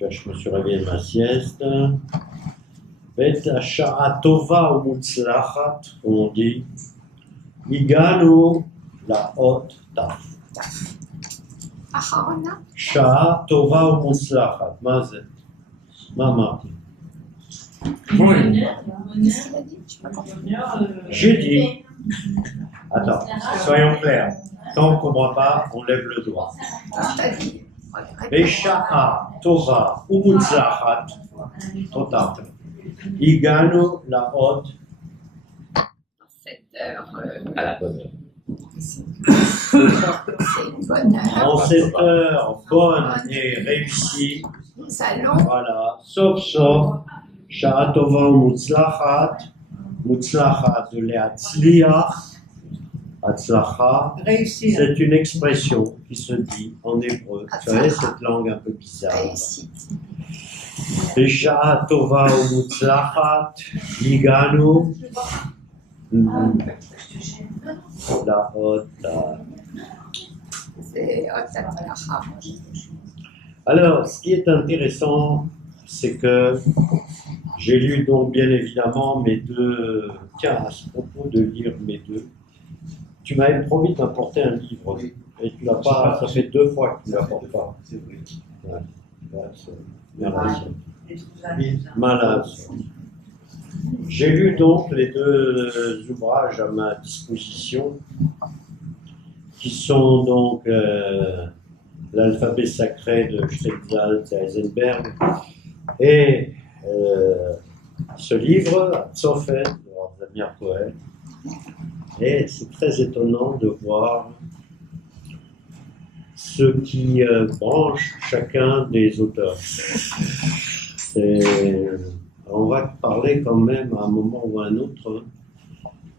je me suis réveillé de ma sieste. Bet Sha'a Tova ou Mutzlachat, comme on dit, Iganu la Hot Taf. Sha'a Tova ou Mutzlachat, Mazet. Maman. Oui. J'ai dit. Attends, soyons clairs. Quand on ne comprend pas, on lève le doigt. Besha'a Tova ou Mutzlachat, total. Iganu la Hot. 7 heures. À la bonne heure. C'est une bonne heure. En 7 heures, bonne et réussie. Nous allons. Voilà, sauf, Sha'a Tova ou Mutzlachat de l'Atzliach, Atzlacha, c'est une expression qui se dit en hébreu. Vous savez, cette langue un peu bizarre. Réussite. Sha'a Tova ou Mutzlachat, Iganu, la Hot. C'est Otsatzlacha. Alors, ce qui est intéressant, c'est que j'ai lu donc bien évidemment mes deux. Tiens, à ce propos de lire mes deux, tu m'avais promis d'apporter un livre et tu l'as pas. Ça fait 2 fois que tu ne l'apportes pas. C'est vrai. Ouais, c'est malade. J'ai lu donc les 2 ouvrages à ma disposition, qui sont donc l'alphabet sacré de Stendhal et Heisenberg et ce livre, Tzofen, de Vladimir Cohen. Et c'est très étonnant de voir ce qui branche chacun des auteurs. On va parler quand même à un moment ou à un autre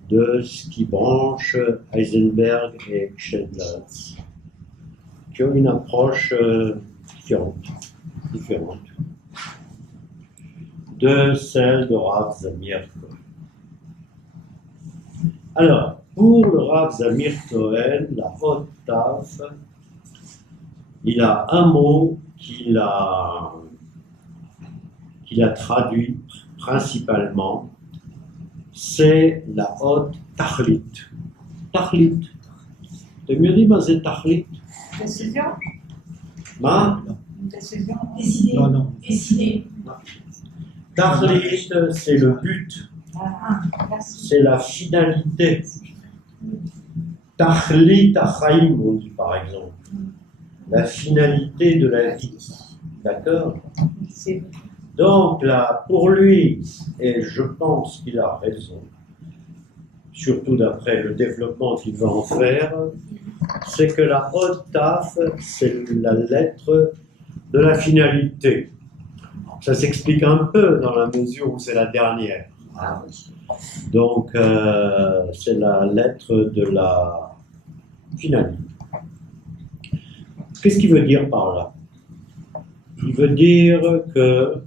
de ce qui branche Heisenberg et Stendhal, qui ont une approche différente de celle de Rav Zamir Cohen. Alors, pour le Rav Zamir Cohen, la Hot Taf, il a un mot qu'il a traduit principalement, c'est la Hot Tachlit. Tachlit. Tu mieux dit, mais c'est Tachlit. Décision. Ma? Décision. Décider. Non. Décider. Tachlit, c'est le but. C'est la finalité. Tachlit Achaim, on dit par exemple. La finalité de la vie. D'accord? Donc là, pour lui, et je pense qu'il a raison, surtout d'après le développement qu'il va en faire, c'est que la Hot Taf, c'est la lettre de la finalité. Ça s'explique un peu dans la mesure où c'est la dernière. Donc, c'est la lettre de la finalité. Qu'est-ce qu'il veut dire par là? Il veut dire que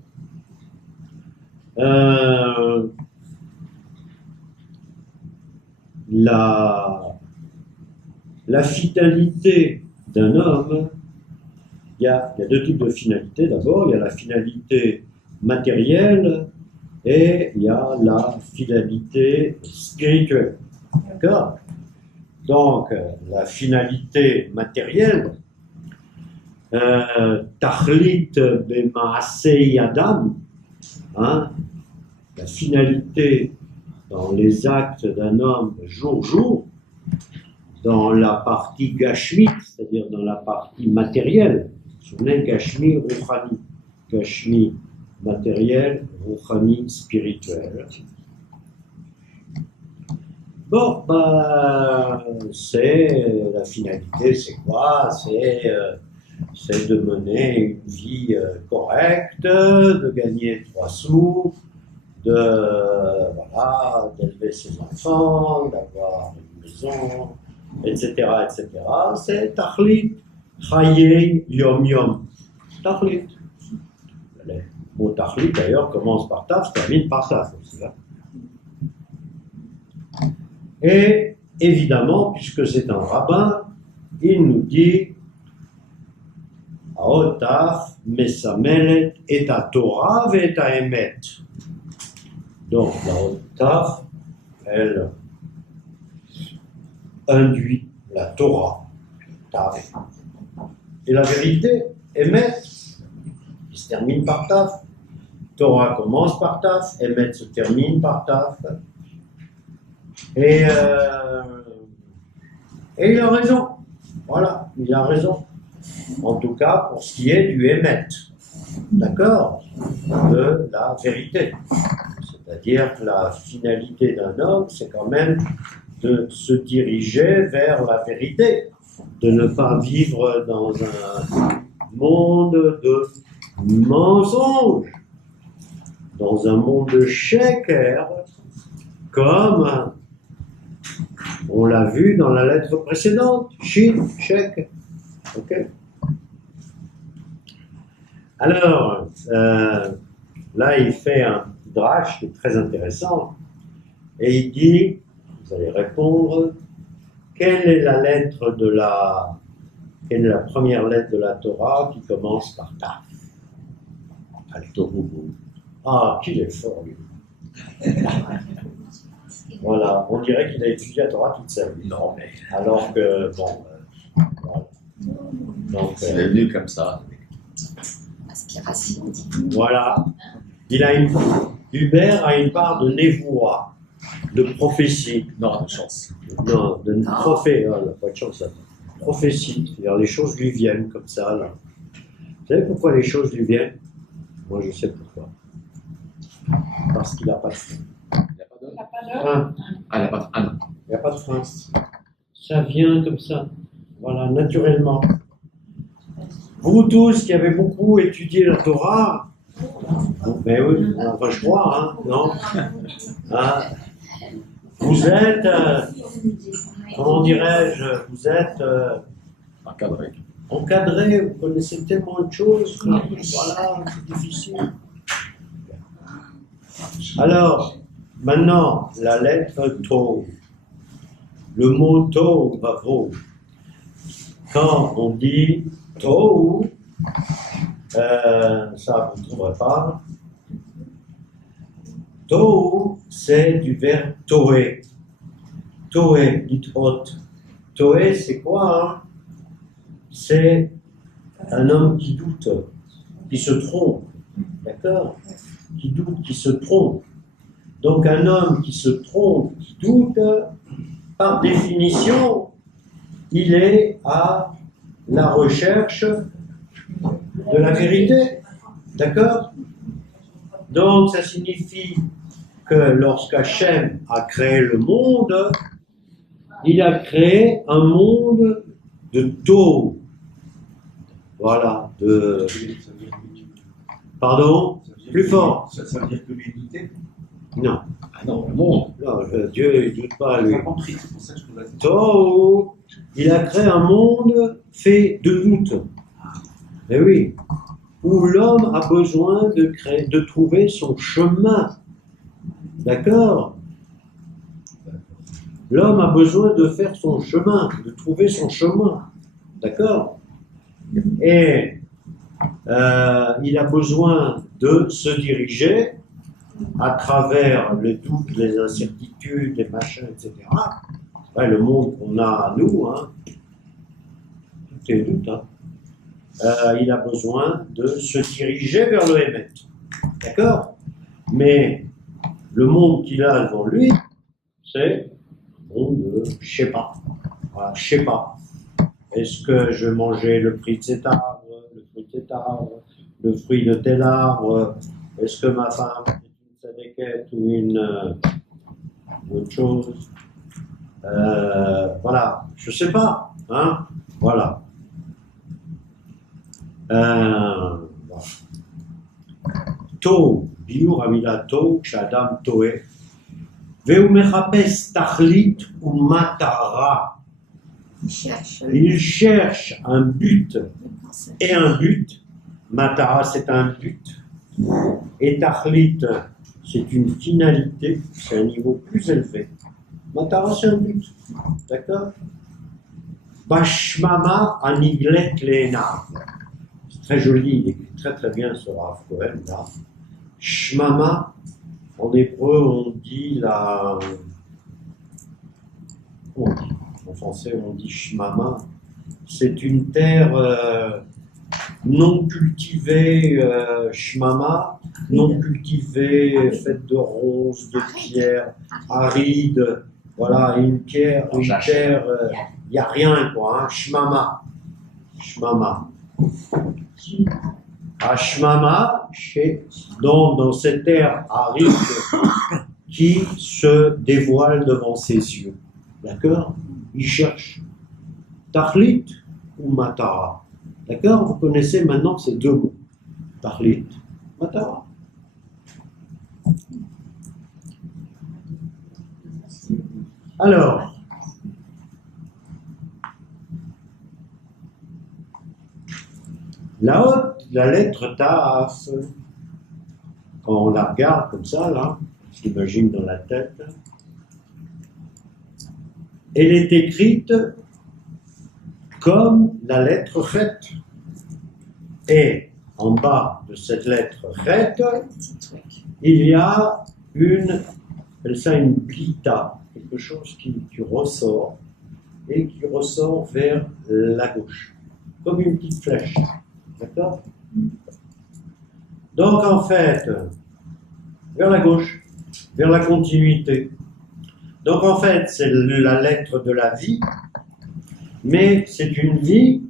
la finalité d'un homme, il y a 2 types de finalité. D'abord, il y a la finalité matérielle et il y a la finalité spirituelle. D'accord? Donc, la finalité matérielle, Tachlit b'maasei Adam, la finalité dans les actes d'un homme jour, dans la partie gashmit, c'est-à-dire dans la partie matérielle. Vous vous souvenez, gashmi, ruchani. Gashmi, matériel, ruchani, spirituel. Bon, c'est la finalité, c'est quoi? C'est de mener une vie correcte, de gagner 3 sous, d'élever ses enfants, d'avoir une maison, etc., etc. C'est Tachlit, Chaye, Yom Yom. Tachlit. Le mot Tachlit, d'ailleurs, commence par Taf, se termine par Taf aussi. Hein. Et évidemment, puisque c'est un rabbin, il nous dit Haotaf, Mesamelet, et à Torah, et à Emet. Donc, la Haotaf, elle induit la Torah, Taf. Et la vérité, Emet, qui se termine par Taf. Torah commence par Taf, Emet se termine par Taf. Et il a raison. Voilà, il a raison. En tout cas, pour ce qui est du Emet. D'accord? De la vérité. C'est-à-dire que la finalité d'un homme, c'est quand même de se diriger vers la vérité. De ne pas vivre dans un monde de mensonges. Dans un monde de sheker, comme on l'a vu dans la lettre précédente, Shin, Shek. Ok. Alors, là, il fait un drache qui est très intéressant, et il dit, vous allez répondre, quelle est la première lettre de la Torah qui commence par Taf? Al-Tohubu. Ah, qu'il est fort, lui. Voilà, on dirait qu'il a étudié la Torah toute sa vie. Non, mais Alors que, bon, voilà. Donc, il est venu comme ça. Aspiration. voilà. Hubert a une part de névoie, de prophétie. Non, de chance. Non, de prophétie. Oh, pas de chance, ça. Prophétie. C'est-à-dire les choses lui viennent comme ça, là. Vous savez pourquoi les choses lui viennent? Moi, je sais pourquoi. Parce qu'il n'a pas de frein. Il n'y a pas de... Frein. Ah, il n'y a pas de... Ah non. Il n'y a pas de frein. Ça vient comme ça. Voilà, naturellement. Vous tous qui avez beaucoup étudié la Torah, mais oui, enfin je crois, hein, non? Hein? Vous êtes, comment dirais-je, vous êtes Encadré. encadré, vous connaissez tellement de choses, que, voilà, c'est difficile. Alors, maintenant, la lettre Tov. Le mot Tov, bravo. Quand on dit Tov, ça vous ne trouverez pas. Tov, c'est du verbe Toé. Toé, dites haute. Toé, c'est quoi, hein? C'est un homme qui doute, qui se trompe. D'accord? Qui doute, qui se trompe. Donc un homme qui se trompe, qui doute, par définition, il est à la recherche de la vérité. D'accord? Donc ça signifie que lorsqu'Hachem a créé le monde, il a créé un monde de taux. Voilà, de... Pardon? Plus fort. Ça veut dire que lui doutait? Non. Ah non, le monde. Non, Dieu, il ne doute pas, lui. J'ai pas compris, c'est pour ça que je trouve la Tôt, il a créé un monde fait de doute. Eh oui. Où l'homme a besoin de trouver son chemin. D'accord? L'homme a besoin de faire son chemin, de trouver son chemin. D'accord? Et il a besoin de se diriger à travers les doutes, les incertitudes, les machins, etc. Ouais, le monde qu'on a à nous, hein, tout est doute. Hein. Il a besoin de se diriger vers le Hémet. D'accord? Mais le monde qu'il a devant lui, c'est le monde de je sais pas. Voilà, je sais pas. Est-ce que je mangeais le fruit de cet arbre, le fruit de cet arbre, le fruit de tel arbre? Est-ce que ma femme est une sadéquette ou une autre chose? Voilà, je sais pas. Hein? Voilà. Tov, biur amila tov, כשאדם טועה, והוא מחפש תכלית ומטרה. Il cherche un but et un but. Matara, c'est un but. Et Tachlit, c'est une finalité, c'est un niveau plus élevé. Matara, c'est un but. D'accord? Bashmama aniglet le'enav. très joli, il écrit très très bien ce Rav Cohen là. Shmama, en hébreu on dit la... en français on dit Shmama, c'est une terre non cultivée, Shmama, non cultivée, faite de ronces, de pierres, aride, voilà, une terre, il n'y a rien quoi, hein, Shmama. Shmama. Shmama, dans cette terre aride qui se dévoile devant ses yeux. D'accord? Il cherche Tachlit ou Matara. D'accord? Vous connaissez maintenant ces deux mots. Tachlit, Matara. Alors, la lettre Taf, quand on la regarde comme ça, là, on s'imagine dans la tête, elle est écrite comme la lettre Chet. Et en bas de cette lettre Chet, il y a une blita, quelque chose qui ressort, et qui ressort vers la gauche, comme une petite flèche. D'accord? Donc en fait, vers la gauche, vers la continuité. Donc en fait, c'est la lettre de la vie, mais c'est une vie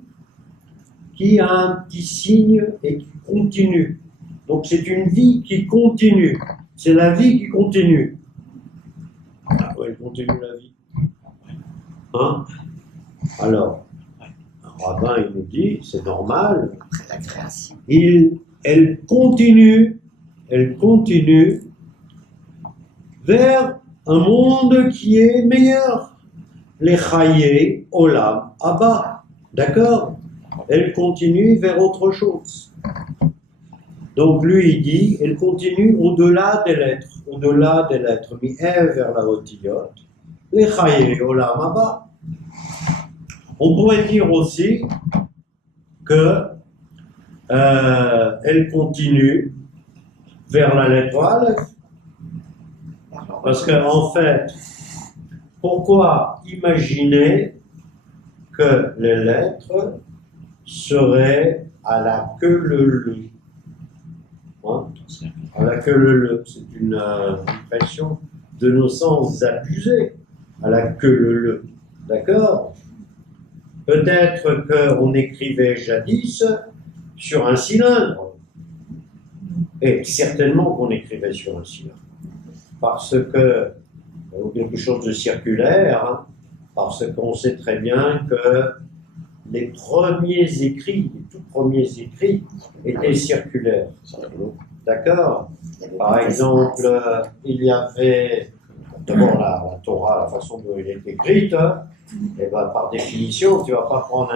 qui a un petit signe et qui continue. Donc c'est une vie qui continue. C'est la vie qui continue. Ah ouais, elle continue la vie. Hein? Alors, un rabbin, il nous dit, c'est normal. Après la création. Elle continue vers un monde qui est meilleur. Les chaye olam abba. D'accord? Elle continue vers autre chose. Donc lui, il dit, elle continue au-delà des lettres. Au-delà des lettres. Mi vers la otiyot. Les chaye olam abba. On pourrait dire aussi que elle continue vers la lettre Aleph. Parce qu'en fait, pourquoi imaginer que les lettres seraient à la queue leu? Hein? À la queue leu, c'est une impression de nos sens abusés. À la queue leu. D'accord? Peut-être qu'on écrivait jadis sur un cylindre. Et certainement qu'on écrivait sur un cylindre. Parce que, ou quelque chose de circulaire, hein, parce qu'on sait très bien que les premiers écrits, les tout premiers écrits étaient circulaires. D'accord? Par exemple, il y avait d'abord la Torah, la façon dont elle est écrite, et ben, par définition, tu ne vas pas prendre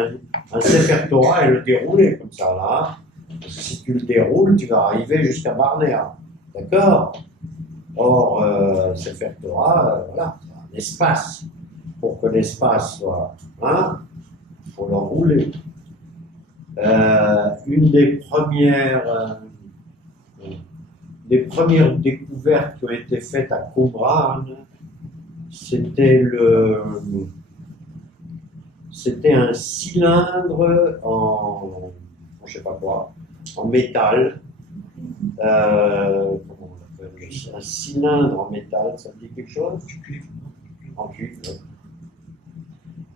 un Sefer Torah et le dérouler comme ça, là. Parce que si tu le déroules, tu vas arriver jusqu'à Barnéa. D'accord? Or, Sefer Torah, voilà, c'est un espace. Pour que l'espace soit, hein, il faut l'enrouler. Une des premières découvertes qui ont été faites à Qumran, c'était un cylindre en je sais pas quoi, en métal. Comment on l'appelle? Un cylindre en métal, ça me dit quelque chose? En cuivre.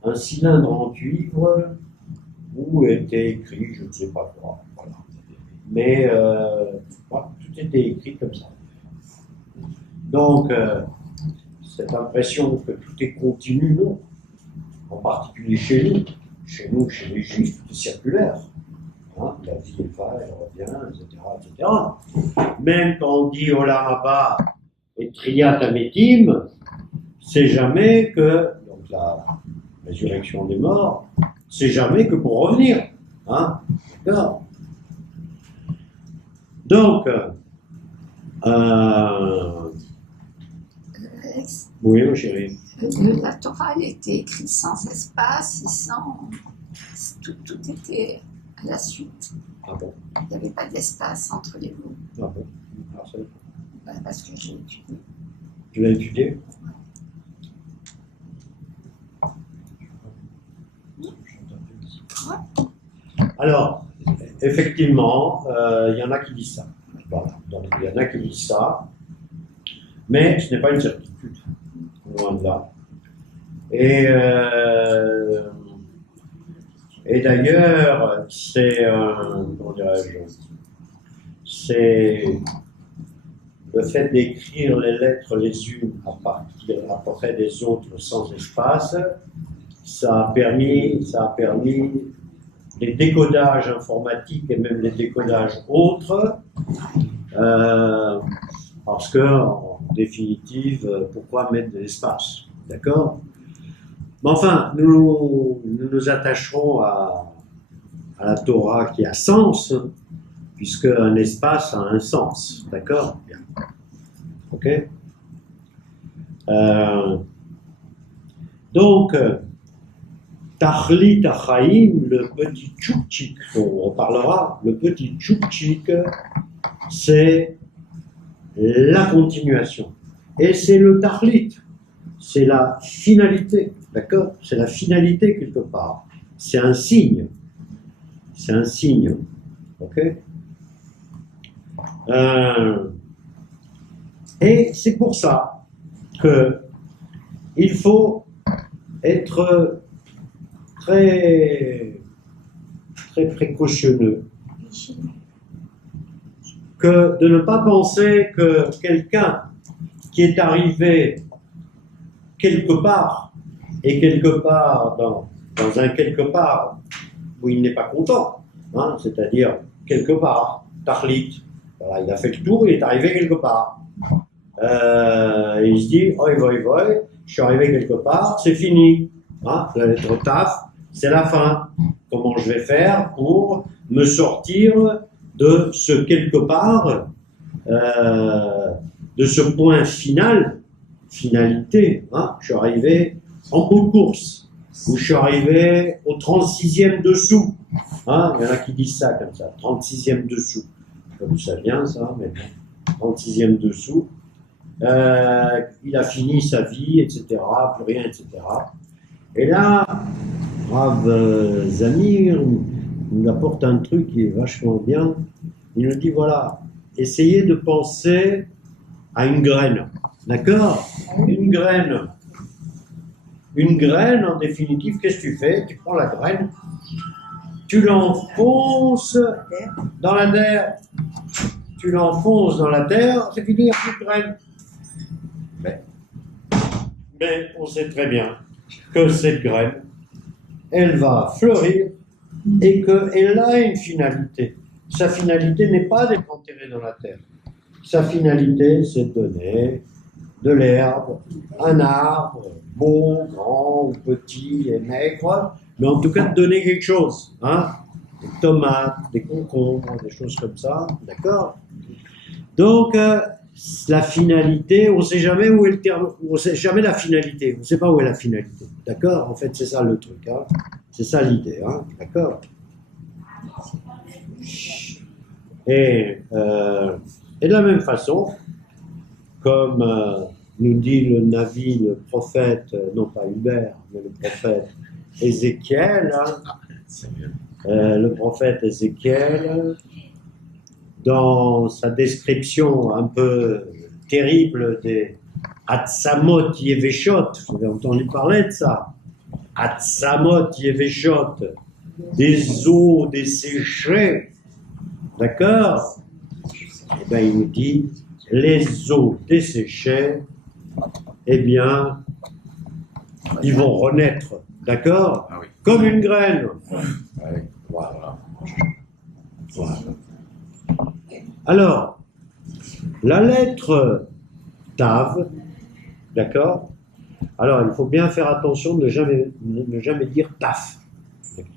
Un cylindre en cuivre où était écrit, je ne sais pas quoi. Voilà. Mais voilà, tout était écrit comme ça. Donc, cette impression que tout est continu, non. En particulier chez nous. Chez les Juifs, tout est circulaire. Hein, la vie, elle va, elle revient, etc., etc. Même quand on dit Olam Haba et Triyat Ametim, c'est jamais que, donc la résurrection des morts, c'est jamais que pour revenir. Hein, d'accord? Donc, oui, mon chéri. La Torah, elle était écrite sans espace, tout était à la suite. Ah bon? Il n'y avait pas d'espace entre les mots. Ah bon? Ah, ça, Parce que j'ai étudié. tu l'as étudié? Alors, effectivement, il y en a qui disent ça. Voilà. Donc, il y en a qui disent ça, mais ce n'est pas une certitude, loin de là. Et d'ailleurs, c'est, comment dirais-je, c'est le fait d'écrire les lettres les unes après des autres sans espace, ça a permis les décodages informatiques et même les décodages autres, parce que, en définitive, pourquoi mettre de l'espace? D'accord? Mais enfin, nous nous attacherons à la Torah qui a sens, puisque un espace a un sens. D'accord? Bien. Ok? Donc, Tachlit Achaim, le petit tchoukchik, on reparlera, le petit tchoukchik, c'est la continuation. Et c'est le Tachlit, c'est la finalité, d'accord? C'est la finalité quelque part. C'est un signe. C'est un signe. Ok? Et c'est pour ça qu'il faut être très précautionneux, que de ne pas penser que quelqu'un qui est arrivé quelque part, et quelque part dans un quelque part où il n'est pas content, hein, c'est-à-dire quelque part, Tachlit, voilà, il a fait le tour, il est arrivé quelque part. Il se dit, oi, je suis arrivé quelque part, c'est fini. Hein, la lettre Taf, c'est la fin. Comment je vais faire pour me sortir de ce quelque part, de ce point final, finalité. Hein, je suis arrivé en bout de course, ou je suis arrivé au 36e dessous. Hein, il y en a qui disent ça comme ça, 36e dessous. Je sais pas d'où ça vient ça, mais 36e dessous. Il a fini sa vie, etc., plus rien, etc. Et là, Rav Zamir nous apporte un truc qui est vachement bien. Il nous dit, voilà, essayez de penser à une graine. D'accord? Une graine. Une graine, en définitive, qu'est-ce que tu fais? Tu prends la graine, tu l'enfonces dans la terre. Tu l'enfonces dans la terre, c'est fini, il n'y a plus de graine. Mais on sait très bien que cette graine, elle va fleurir et qu'elle a une finalité. Sa finalité n'est pas d'être enterrée dans la terre. Sa finalité, c'est de donner de l'herbe, un arbre, beau, grand, ou petit et maigre, mais en tout cas de donner quelque chose. Hein? Des tomates, des concombres, des choses comme ça, d'accord? Donc, la finalité, on ne sait jamais où est le terme, on ne sait jamais la finalité, on ne sait pas où est la finalité, d'accord? En fait, c'est ça le truc, hein? C'est ça l'idée, hein? D'accord? Et de la même façon, comme nous dit le Navi, le prophète, non pas Hubert, mais le prophète Ézéchiel, hein, le prophète Ézéchiel, dans sa description un peu terrible des Atsamot Yeveshot, vous avez entendu parler de ça, Atsamot Yeveshot, des eaux desséchées, d'accord? Eh bien, il nous dit, les eaux desséchées, eh bien, ils vont renaître, d'accord? Ah oui. Comme une graine. Ouais. Voilà. Voilà. Alors, la lettre Tav, d'accord? Alors, il faut bien faire attention de ne jamais dire Taf.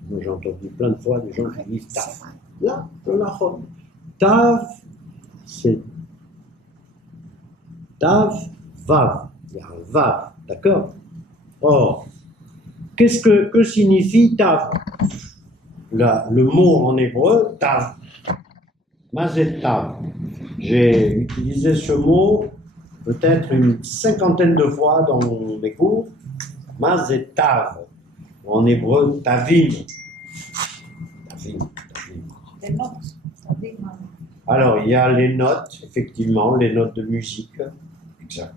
Moi, j'ai entendu plein de fois des gens qui disent Taf. Là, on la rend. Tav, c'est Tav, Vav. Il y a un Vav, d'accord? Or, que signifie Tav? le mot en hébreu, tav. Mazet tav. J'ai utilisé ce mot peut-être une 50aine de fois dans mes cours. Mazet tav. En hébreu, tavim. Tavim. Des notes. Alors, il y a les notes, effectivement, les notes de musique. Exact.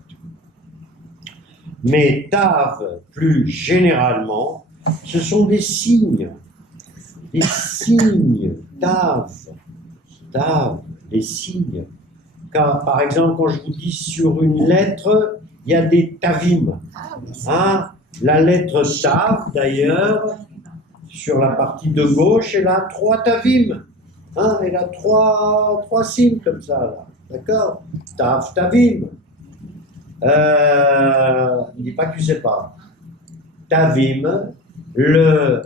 Mais tav, plus généralement, ce sont des signes. Des signes. Tav. Tav, des signes. Car, par exemple, quand je vous dis sur une lettre, il y a des tavim. Ah oui, Hein? La lettre tav, d'ailleurs, sur la partie de gauche, elle a 3 tavim. Hein? Elle a trois signes comme ça, là. D'accord? Tav, tavim. Il ne dit pas que tu ne sais pas. Tavim, le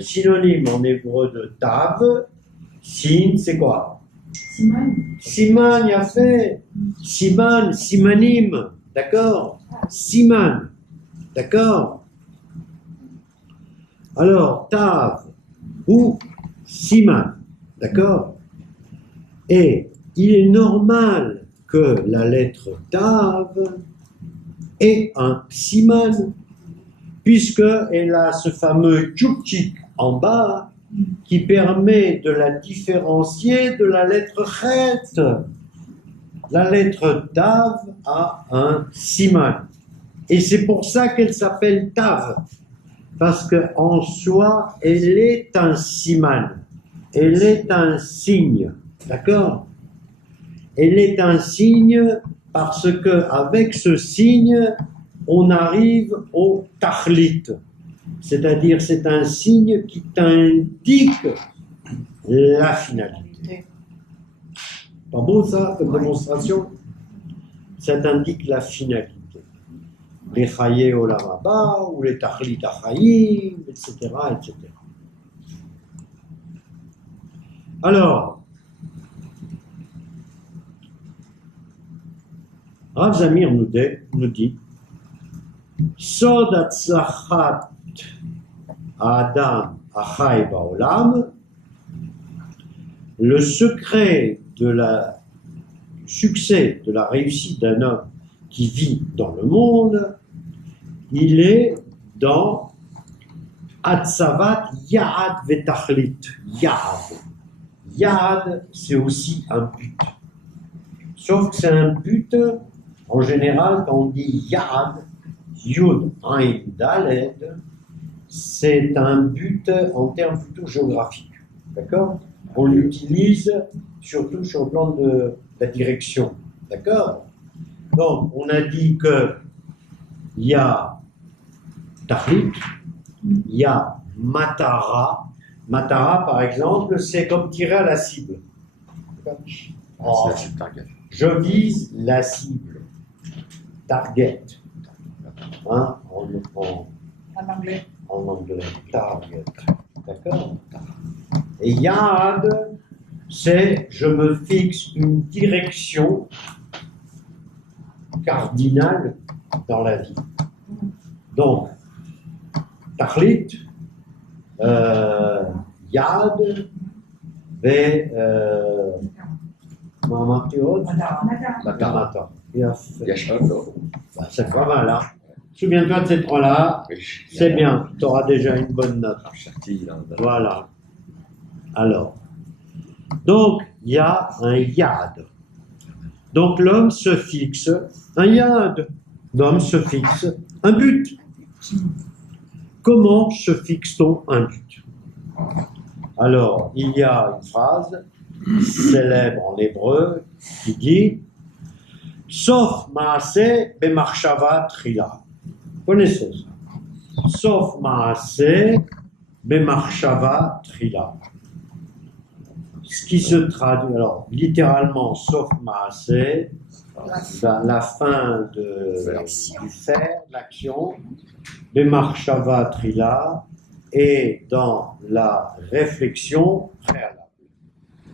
synonyme en hébreu de tav, sin, c'est quoi? Siman, il a fait. Siman, simanim. D'accord? Siman. D'accord? Alors, tav ou siman. D'accord? Et il est normal que la lettre tav ait un siman, puisqu'elle a ce fameux tchoukchik en bas qui permet de la différencier de la lettre chet. La lettre tav a un siman. Et c'est pour ça qu'elle s'appelle tav, parce qu'en soi, elle est un siman. Elle est un signe. D'accord? Elle est un signe parce qu'avec ce signe, on arrive au tachlit. C'est-à-dire, c'est un signe qui t'indique la finalité. Pas beau ça, comme démonstration? Ça t'indique la finalité. Les chaye olam haba, ou les tachlit achayim, etc., etc. Alors, Rav Zamir nous dit Sod hatzlachat Adam achai ba'olam, le secret du succès, de la réussite d'un homme qui vit dans le monde, il est dans Hatzavat Ya'ad Vetachlit. Ya'ad. Ya'ad, c'est aussi un but. Sauf que c'est un but, en général, quand on dit Ya'ad, Yud, Ain, Daled, c'est un but en termes plutôt géographiques. D'accord? On l'utilise surtout sur le plan de la direction. D'accord? Donc, on a dit que il y a Tachlit, il y a Matara. Matara, par exemple, c'est comme tirer à la cible. Oh, je vise la cible. Target. Hein, en anglais. Target. D'accord? Et Yad, c'est je me fixe une direction cardinale dans la vie. Donc, Tachlit, Yad, et מה אמרתי עוד? מטרה. ישר לא. C'est pas mal, hein? Souviens-toi de ces trois-là, c'est bien, tu auras déjà une bonne note. Voilà. Alors, donc, il y a un yad. Donc, l'homme se fixe un yad. L'homme se fixe un but. Comment se fixe-t-on un but? Alors, il y a une phrase célèbre en hébreu qui dit Sof maaseh bemarshava trila. Vous connaissez ça? Sof maaseh bemarshava trila. Ce qui se traduit, alors littéralement, Sof maaseh, la fin du faire, l'action, bemarshava trila, et dans la réflexion préalable.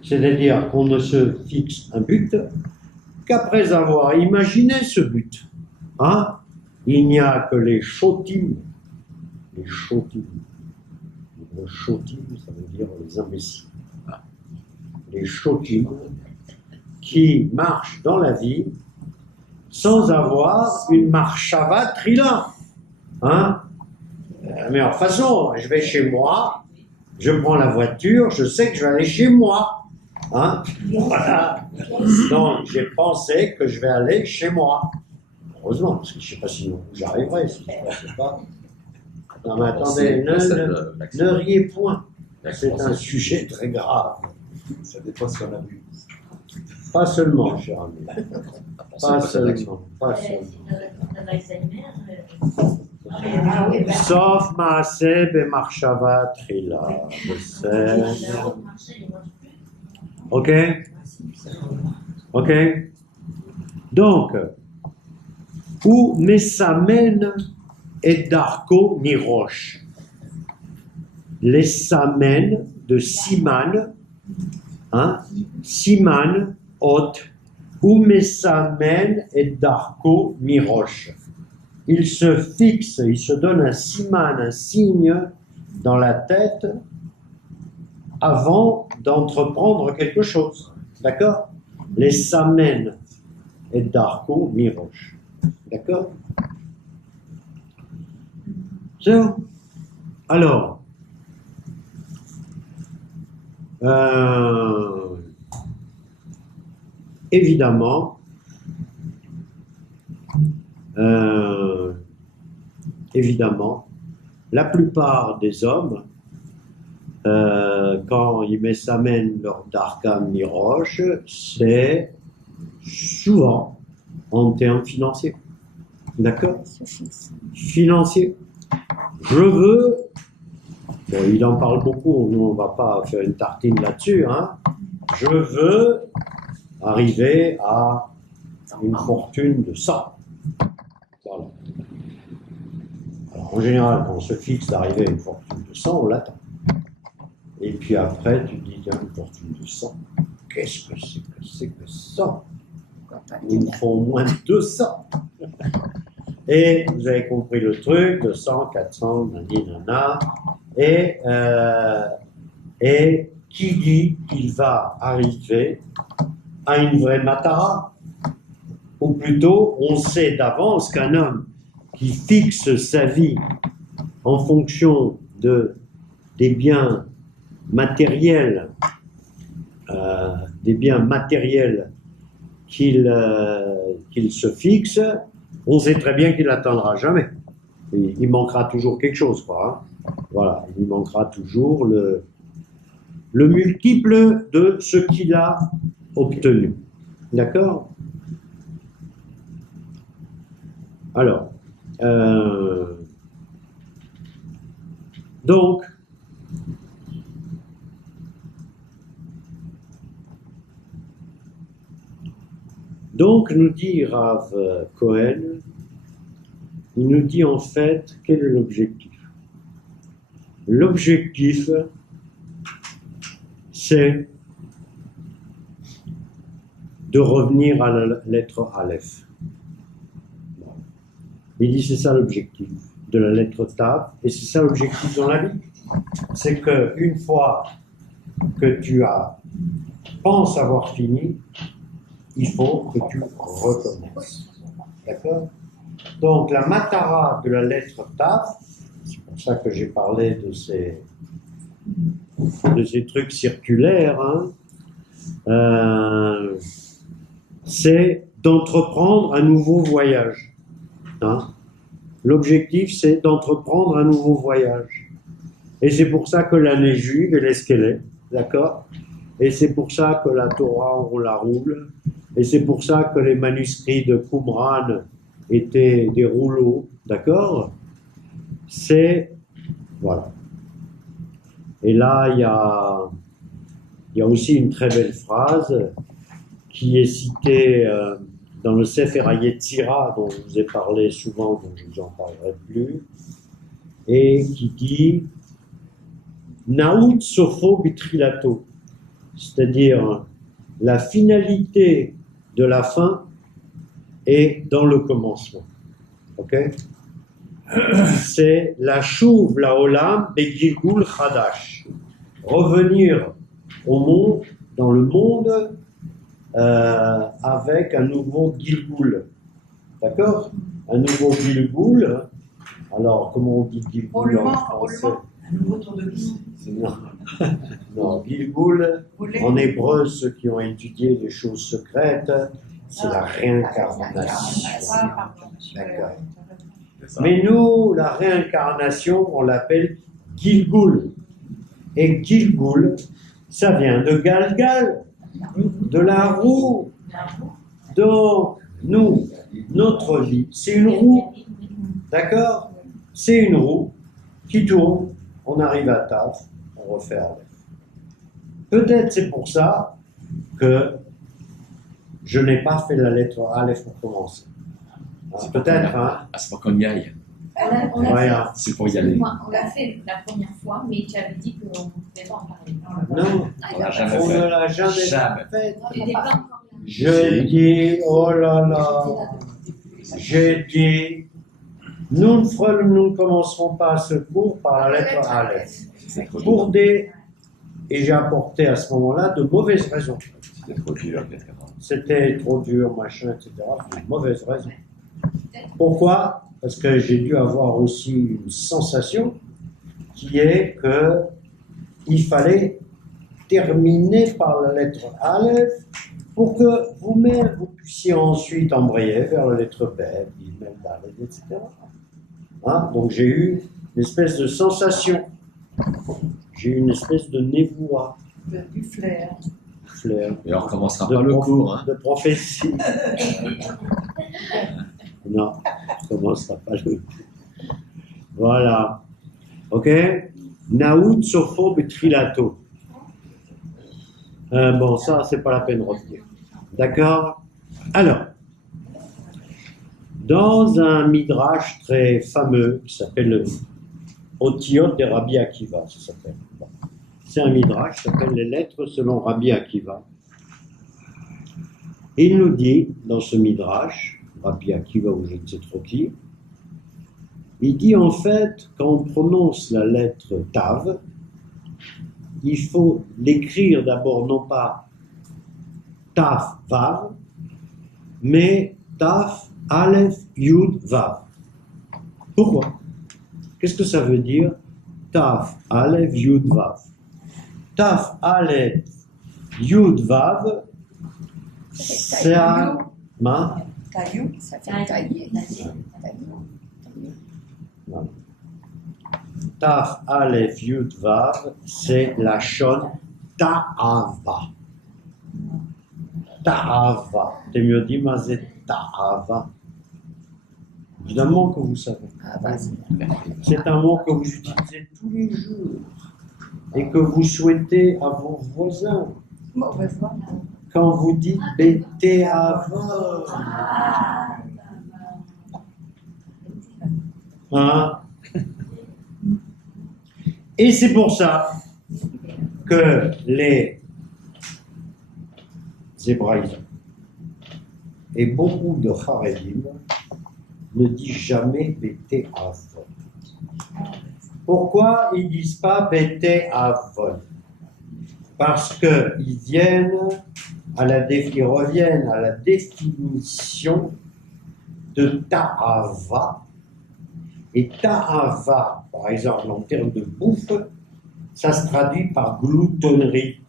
C'est-à-dire qu'on ne se fixe un but qu'après avoir imaginé ce but. Hein? Il n'y a que les shotim, Le chotim, ça veut dire les imbéciles. Les chotim qui marchent dans la vie sans avoir une marshava trila. Hein? La meilleure façon, je vais chez moi, je prends la voiture, je sais que je vais aller chez moi. Hein? Voilà. Donc, j'ai pensé que je vais aller chez moi. Heureusement, parce que je ne sais pas sinon où j'arriverai. Si je sais pas. Non, mais attendez, ne riez point. C'est un sujet très grave. Ça dépend si on a vu. Pas seulement, cher ami. Pas seulement. Pas seulement. Sauf Maaseh Bemarshava Trila. Ok? Ok? Donc, ou Mesamen et Darko Nirosh. Les Samen de Siman, hein? Siman, Hot, ou Mesamen et Darko Nirosh. Il se fixe, il se donne un siman, un signe dans la tête avant d'entreprendre quelque chose. D'accord? Les samen et darko mirosh. D'accord? C'est bon. Alors, évidemment, la plupart des hommes, quand ils s'amènent leur Darkam Miroche, c'est souvent en termes financiers. D'accord? Financier. Je veux, bon, il en parle beaucoup, nous on ne va pas faire une tartine là-dessus, hein. Je veux arriver à une fortune de 100. Voilà. Alors, en général, quand on se fixe d'arriver à une fortune de 100, on l'attend. Et puis après, tu te dis, tiens, une fortune de 100, qu'est-ce que c'est que 100? Ils me font moins de 200. Et vous avez compris le truc, 200, 400, nanana. Et qui dit qu'il va arriver à une vraie matara? Ou plutôt, on sait d'avance qu'un homme qui fixe sa vie en fonction des biens matériels, qu'il se fixe, on sait très bien qu'il n'atteindra jamais. Il manquera toujours quelque chose, quoi. Hein. Voilà, il manquera toujours le multiple de ce qu'il a obtenu. D'accord? Alors, donc, nous dit Rav Cohen, il nous dit en fait quel est l'objectif. L'objectif, c'est de revenir à la lettre Aleph. Il dit c'est ça l'objectif de la lettre Tav, et c'est ça l'objectif dans la vie. C'est qu'une fois que tu penses avoir fini, il faut que tu recommences. D'accord? Donc la matara de la lettre Tav, c'est pour ça que j'ai parlé de ces trucs circulaires, hein, c'est d'entreprendre un nouveau voyage. Hein? L'objectif, c'est d'entreprendre un nouveau voyage. Et c'est pour ça que l'année juive, elle est ce qu'elle est. D'accord? Et c'est pour ça que la Torah, on la roule. Et c'est pour ça que les manuscrits de Qumran étaient des rouleaux. D'accord? Voilà. Et là, il y a aussi une très belle phrase qui est citée dans le Sefer HaYetzira, dont je vous ai parlé souvent, dont je ne vous en parlerai plus, et qui dit Naout Sofo Bitrilato, c'est-à-dire la finalité de la fin est dans le commencement. Ok? c'est la chouv la olam begilgul chadash. Revenir au monde, dans le monde, avec un nouveau gilgul. D'accord? Un nouveau gilgul. Alors, comment on dit gilgul en français? Un nouveau tour de vie. Non, non, gilgul, en hébreu, ceux qui ont étudié les choses secrètes, c'est la réincarnation. D'accord. Mais nous, la réincarnation, on l'appelle Gilgul. Et Gilgul, ça vient de Galgal, de la roue. Donc, nous, notre vie, c'est une roue. D'accord? C'est une roue qui tourne, on arrive à Taf, on refait Aleph. Peut-être c'est pour ça que je n'ai pas fait la lettre Aleph pour commencer. Hein, peut-être, hein? Ah, c'est pour qu'on y aille. On l'a Ouais, fait. hein. C'est pour y aller. On l'a fait la première fois, mais tu avais dit qu'on ne pouvait pas en parler. Non, On l'a jamais on ne fait. l'a jamais Jamais. fait. Tu n'étais pas encore là. Je dis, oh là là, j'ai dit, nous ne commencerons pas ce cours par la lettre Aleph. C'est trop Pour dur. des, et j'ai apporté à ce moment-là de mauvaises raisons. C'est trop dur, etc. C'était trop dur, machin, etc. Une mauvaise raison. Pourquoi? Parce que j'ai dû avoir aussi une sensation qui est que il fallait terminer par la lettre Aleph pour que vous-même vous puissiez ensuite embrayer vers la lettre B, même Dalet, etc. Hein? Donc j'ai eu une espèce de sensation. J'ai eu une espèce de névoie, Du flair. flair, Et on recommencera de, pas le cours. Hein. de prophétie. Non, je commencerai pas le. Voilà. Ok? Naout sofo betrilato. Bon, ça, c'est pas la peine de retenir. D'accord? Alors, dans un midrash très fameux qui s'appelle le Otiot de Rabbi Akiva, ça s'appelle. Bon. C'est un midrash qui s'appelle Les Lettres selon Rabbi Akiva. Et il nous dit, dans ce midrash, Rabbi Akiva ou je ne sais trop qui, il dit en fait, quand on prononce la lettre Tav, il faut l'écrire d'abord non pas Taf Vav, mais Taf Aleph Yud Vav. Pourquoi? Qu'est-ce que ça veut dire Taf Aleph Yud Vav? Taf Aleph Yud Vav, c'est un... Ma? Caillou. Ça fait tailler. Voilà. Taf Aleph Yud Vav, c'est la shon Ta'ava. Ta'ava. T'es mieux dit, mais c'est Ta'ava. Évidemment que vous savez. Ah, vas-y. C'est un mot que vous utilisez tous les jours et que vous souhaitez à vos voisins. Mauvaise voix. Quand vous dites Bétéava. Hein? Et c'est pour ça que les Hébraïens et beaucoup de Haredim ne disent jamais Bété Avon. Pourquoi ils ne disent pas Bété Avon? Parce qu'ils reviennent à la définition de Ta'ava. Et Ta'ava, par exemple, en termes de bouffe, ça se traduit par gloutonnerie.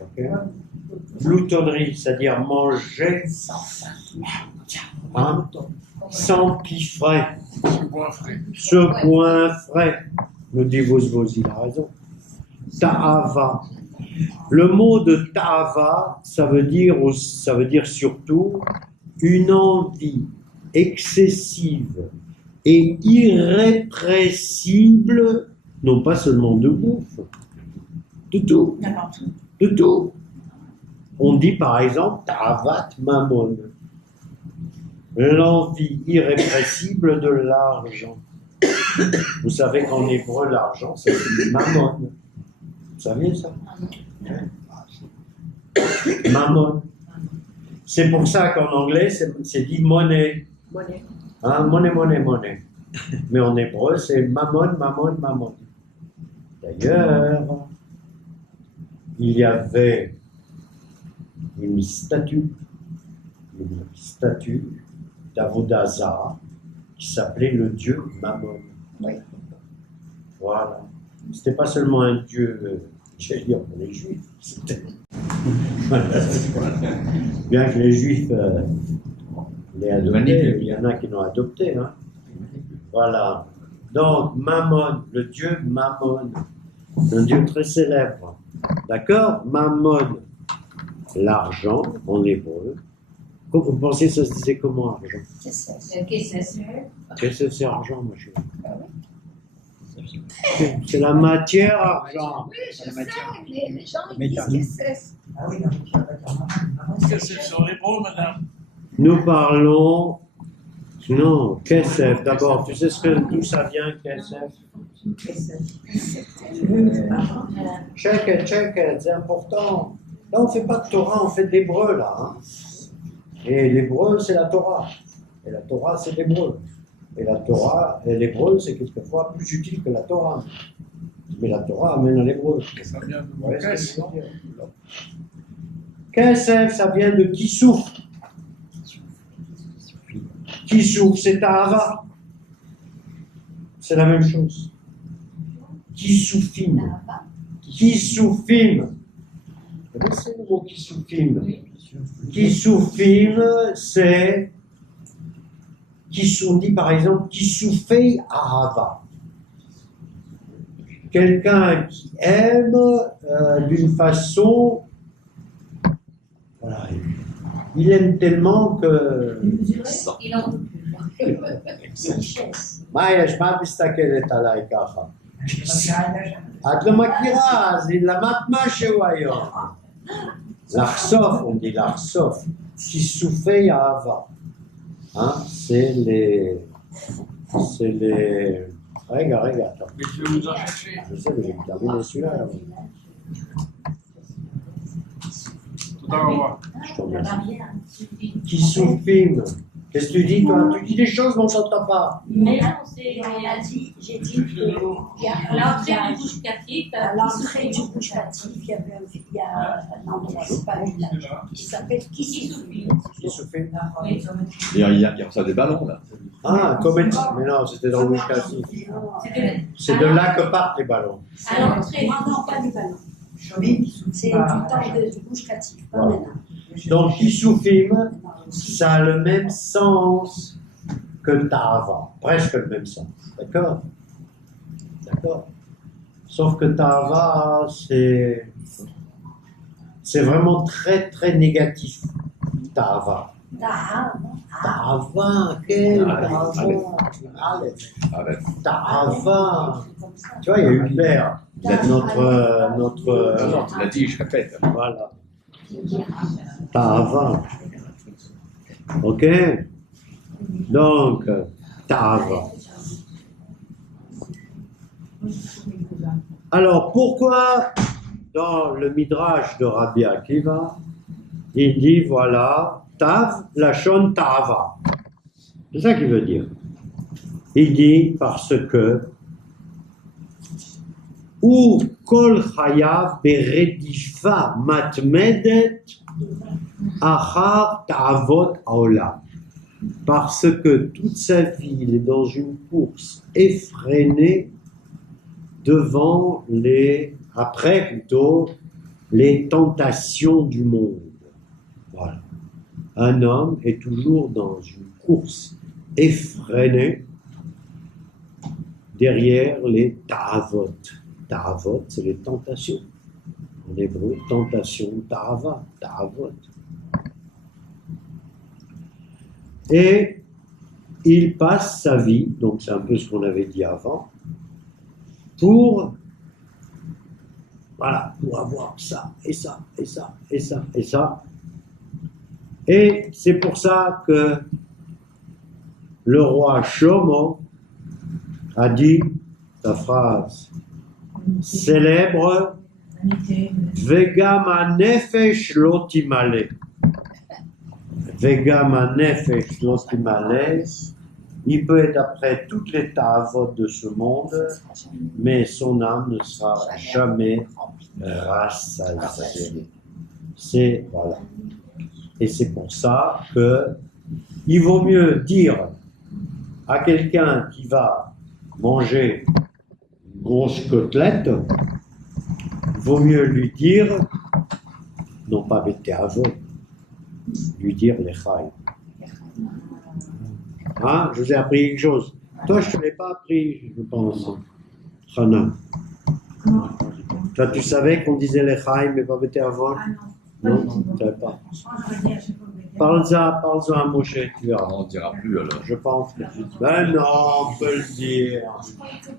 Okay. Gloutonnerie, c'est-à-dire manger sans piffret, ce point frais. Nous dit Vosvos, il a raison. Ta'ava. Le mot de ta'ava, ça veut dire surtout une envie excessive et irrépressible, non pas seulement de bouffe, de tout, de tout. On dit par exemple ta'avat mammon, l'envie irrépressible de l'argent. Vous savez qu'en hébreu, l'argent, ça s'appelle mammon. Vous saviez ça? Mammon. C'est pour ça qu'en anglais, c'est dit monnaie. Hein, monnaie. Mais en hébreu, c'est mammon. D'ailleurs, il y avait une statue d'Avodah Zarah qui s'appelait le dieu Mammon. Oui. Voilà. C'était pas seulement un dieu, j'allais dire pour les juifs, c'était... Bien que les juifs l'aient adopté, il y en a qui l'ont adopté. Hein. Voilà. Donc, Mammon, le dieu Mammon, un dieu très célèbre. D'accord? Mammon, l'argent en hébreu. Vous pensez que ça se disait comment, argent? Qu'est-ce que Qu'est-ce que c'est argent, moi je... C'est la matière, argent. Oui, je sais, mais les gens ils disent qu'est-ce que c'est. Ah oui, non, mais tu vas pas dire maman. Que c'est sur l'hébreu, madame. Nous parlons... Non, Kesef, d'abord. Tu sais d'où ça vient, Kesef? Check it, c'est important. Là, on ne fait pas de Torah, on fait de l'hébreu, là. Hein. Et l'hébreu, c'est la Torah. Et la Torah, c'est l'hébreu. Et la Torah, et l'hébreu, c'est quelquefois plus utile que la Torah. Mais la Torah amène à l'hébreu. Ça vient de mon Ouais, caisse, c'est non? Kesef, ça vient de Kissouf. Kissouf, c'est Tahava. C'est la même chose. Kissoufim. Kissoufim. Vous connaissez le mot Kissoufim? Kissoufim, c'est... On dit par exemple Kissoufei Ahava. Quelqu'un qui aime d'une façon... Voilà, il aime tellement que... Il en peut plus. מה יש? מה את מסתכלת עליי ככה? את לא מכירה, אז למדת משהו היום. לחשוף, on dit לחשוף. כיסופי אהבה. C'est les... רגע, attends. Mais je vais vous en chercher. Je sais, mais j'ai terminé celui-là. Tout à l'heure. Je te remercie. Kissoufim. Qu'est-ce que tu dis, toi? Tu dis des choses, mais on ne s'entend pas. Mais non, c'est J'ai dit qu'il y a l'entrée du bouche-catif. à l'entrée du bouche catif, il y a un endroit, c'est pas une village, qui s'appelle Kissoufim. Kissoufim. D'ailleurs, il reçoit des ballons, là. Ah, comme mais non, c'était dans le Mouchkassi. C'est de là que partent les ballons. À l'entrée. Non, pas du ballon. C'est du temps du bouche catif, pas Voilà. maintenant. Donc, Kissoufim, ça a le même sens que Tahava, presque le même sens. D'accord? D'accord? Sauf que Tahava, c'est vraiment très, très négatif. Tahava. Tahava, quel Tahava? Avec. Tahava. Tu vois, il y a eu Hubert, notre Non, tu l'as dit, je répète. voilà. Tahava. Ok? Donc, Tahava. Alors, pourquoi dans le Midrash de Rabbi Akiva, il dit, voilà, Tav, Lachon Tahava. C'est ça qu'il veut dire. Il dit, parce que ou kol chayav beredifa matmedet achar ta'avot haolam. Parce que toute sa vie, il est dans une course effrénée devant après plutôt, les tentations du monde. Voilà. Un homme est toujours dans une course effrénée derrière les ta'avot. Ta'avot, c'est les tentations. En hébreu, tentation, ta'ava, ta'avot. Et il passe sa vie, donc c'est un peu ce qu'on avait dit avant, pour avoir ça, et ça, et ça, et ça, et ça. Et c'est pour ça que le roi Shlomo a dit sa phrase célèbre, Vegam hanefesh lo timale. Vegam hanefesh lo timale. Il peut être après toutes les ta'avot de ce monde, mais son âme ne sera jamais rassasiée. C'est, voilà. Et c'est pour ça que il vaut mieux dire à quelqu'un qui va manger une grosse côtelette, il vaut mieux lui dire, non pas bétéavot, lui dire l'echaï. Hein, je vous ai appris quelque chose. Toi, je ne te l'ai pas appris, je pense. Chana. Toi, tu savais qu'on disait l'echaï, mais pas bétéavot? Non, tu ne savais pas. Parle-en à Moshe, tu verras. On ne dira plus alors. Je pense que tu dis. Ben non, on peut le dire.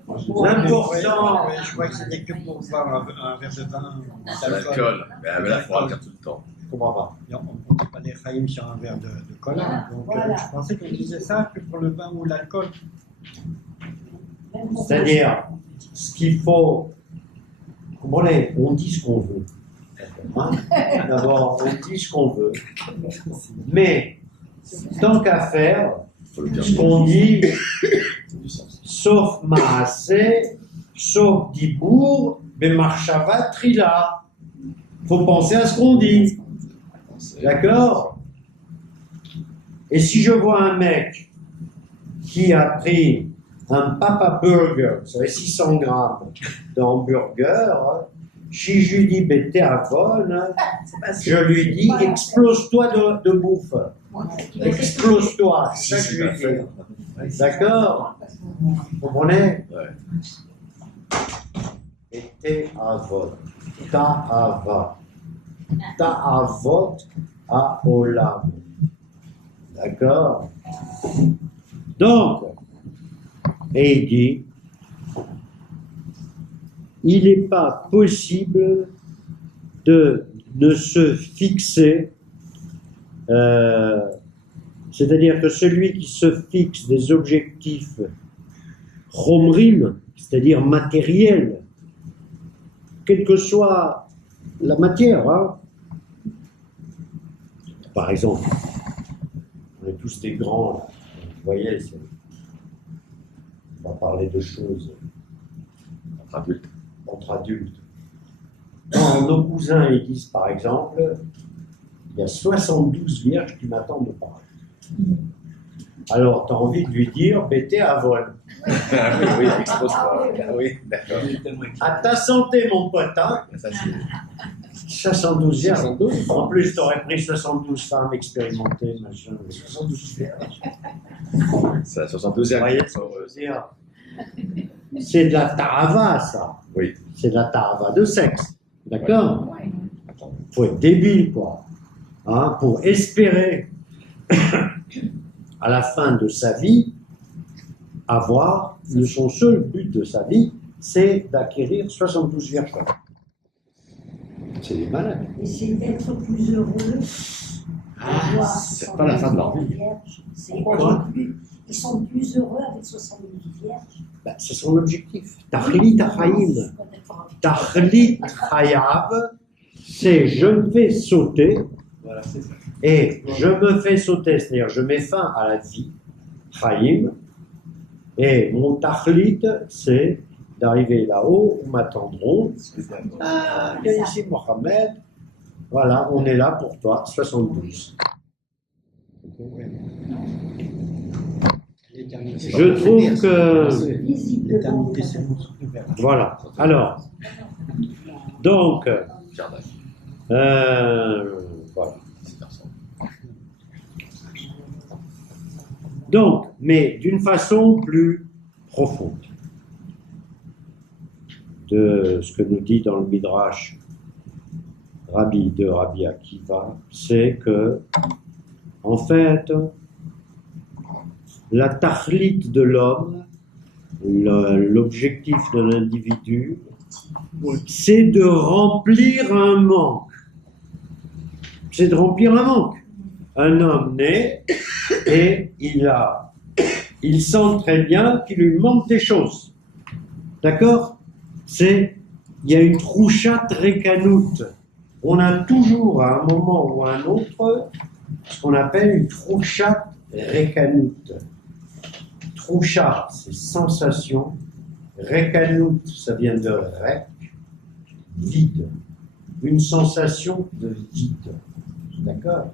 L'important. Je crois que c'était que pour boire un verre de vin. L'alcool. Mais là, il faudra le dire tout le temps. Je comprends pas. On ne dit pas les chaïm sur un verre de cola. Donc Voilà. je pensais qu'on disait ça que pour le vin ou l'alcool. C'est-à-dire, ce qu'il faut. Comprenez, on dit ce qu'on veut. Hein? D'abord, on dit ce qu'on veut. Mais, tant qu'à faire, Faut le dire. ce qu'on dit, Du sens. sauf Maasé, sauf Dibour, mais Marshava Trila. Il faut penser à ce qu'on dit. D'accord? Et si je vois un mec qui a pris un Papa Burger, vous savez, 600 grammes d'hamburger, si je lui dis t'es à vol, je lui dis explose-toi de bouffe. Explose-toi, c'est ça que je lui dis. D'accord? Vous comprenez? Ouais. Et t'es à vol. Ta'ava. Ta'avot à Olam. D'accord? Donc, et il dit, il n'est pas possible de ne se fixer, c'est-à-dire que celui qui se fixe des objectifs chomrim, c'est-à-dire matériels, quelle que soit la matière, hein. Par exemple, on est tous des grands, là. Vous voyez, on va parler de choses Entre adultes. entre adultes. Quand nos cousins ils disent, par exemple, il y a 72 vierges qui m'attendent de parler. Alors, tu as envie de lui dire, t'es à vol. Ah oui, oui, expose-toi. Ah oui, d'accord. À ta santé, mon pote, hein. Ça, c'est 72 vierges. 72. En plus, tu aurais pris 72 femmes expérimentées, machin. 72 vierges. C'est la Vous 72e. voyez ce que je veux dire? C'est de la tarava, ça. Oui. C'est de la tarava de sexe. D'accord? Il faut être débile, quoi. Hein, pour espérer, à la fin de sa vie, avoir, son seul but de sa vie, c'est d'acquérir 72 vierges. C'est des malades. Et c'est d'être plus heureux. Ah, c'est pas la fin de leur vie. C'est Quoi? Ils sont plus heureux avec 70 vierges. Ben, c'est son objectif. Tahlit Haïm. Tahlit Hayav, c'est je me fais sauter. Voilà, c'est ça. Et je me fais sauter, c'est-à-dire je mets fin à la vie, Chaim, et mon tachlit, c'est d'arriver là-haut où m'attendront. Ah, viens ici, Mohamed. Voilà, on est là pour toi, 72. Je trouve que. L'éternité, c'est mon souffle vert. Voilà. Alors, donc, Jardin. voilà. C'est personne. Donc, mais d'une façon plus profonde, de ce que nous dit dans le Midrash Rabbi Akiva, c'est que, en fait, la tachlit de l'homme, l'objectif de l'individu, c'est de remplir un manque. C'est de remplir un manque. Un homme naît et il sent très bien qu'il lui manque des choses. D'accord? C'est il y a une trouchat rekanout. On a toujours, à un moment ou à un autre, ce qu'on appelle une trouchat rekanout. Trouchat, c'est sensation. Rekanout, ça vient de rek, vide. Une sensation de vide. D'accord?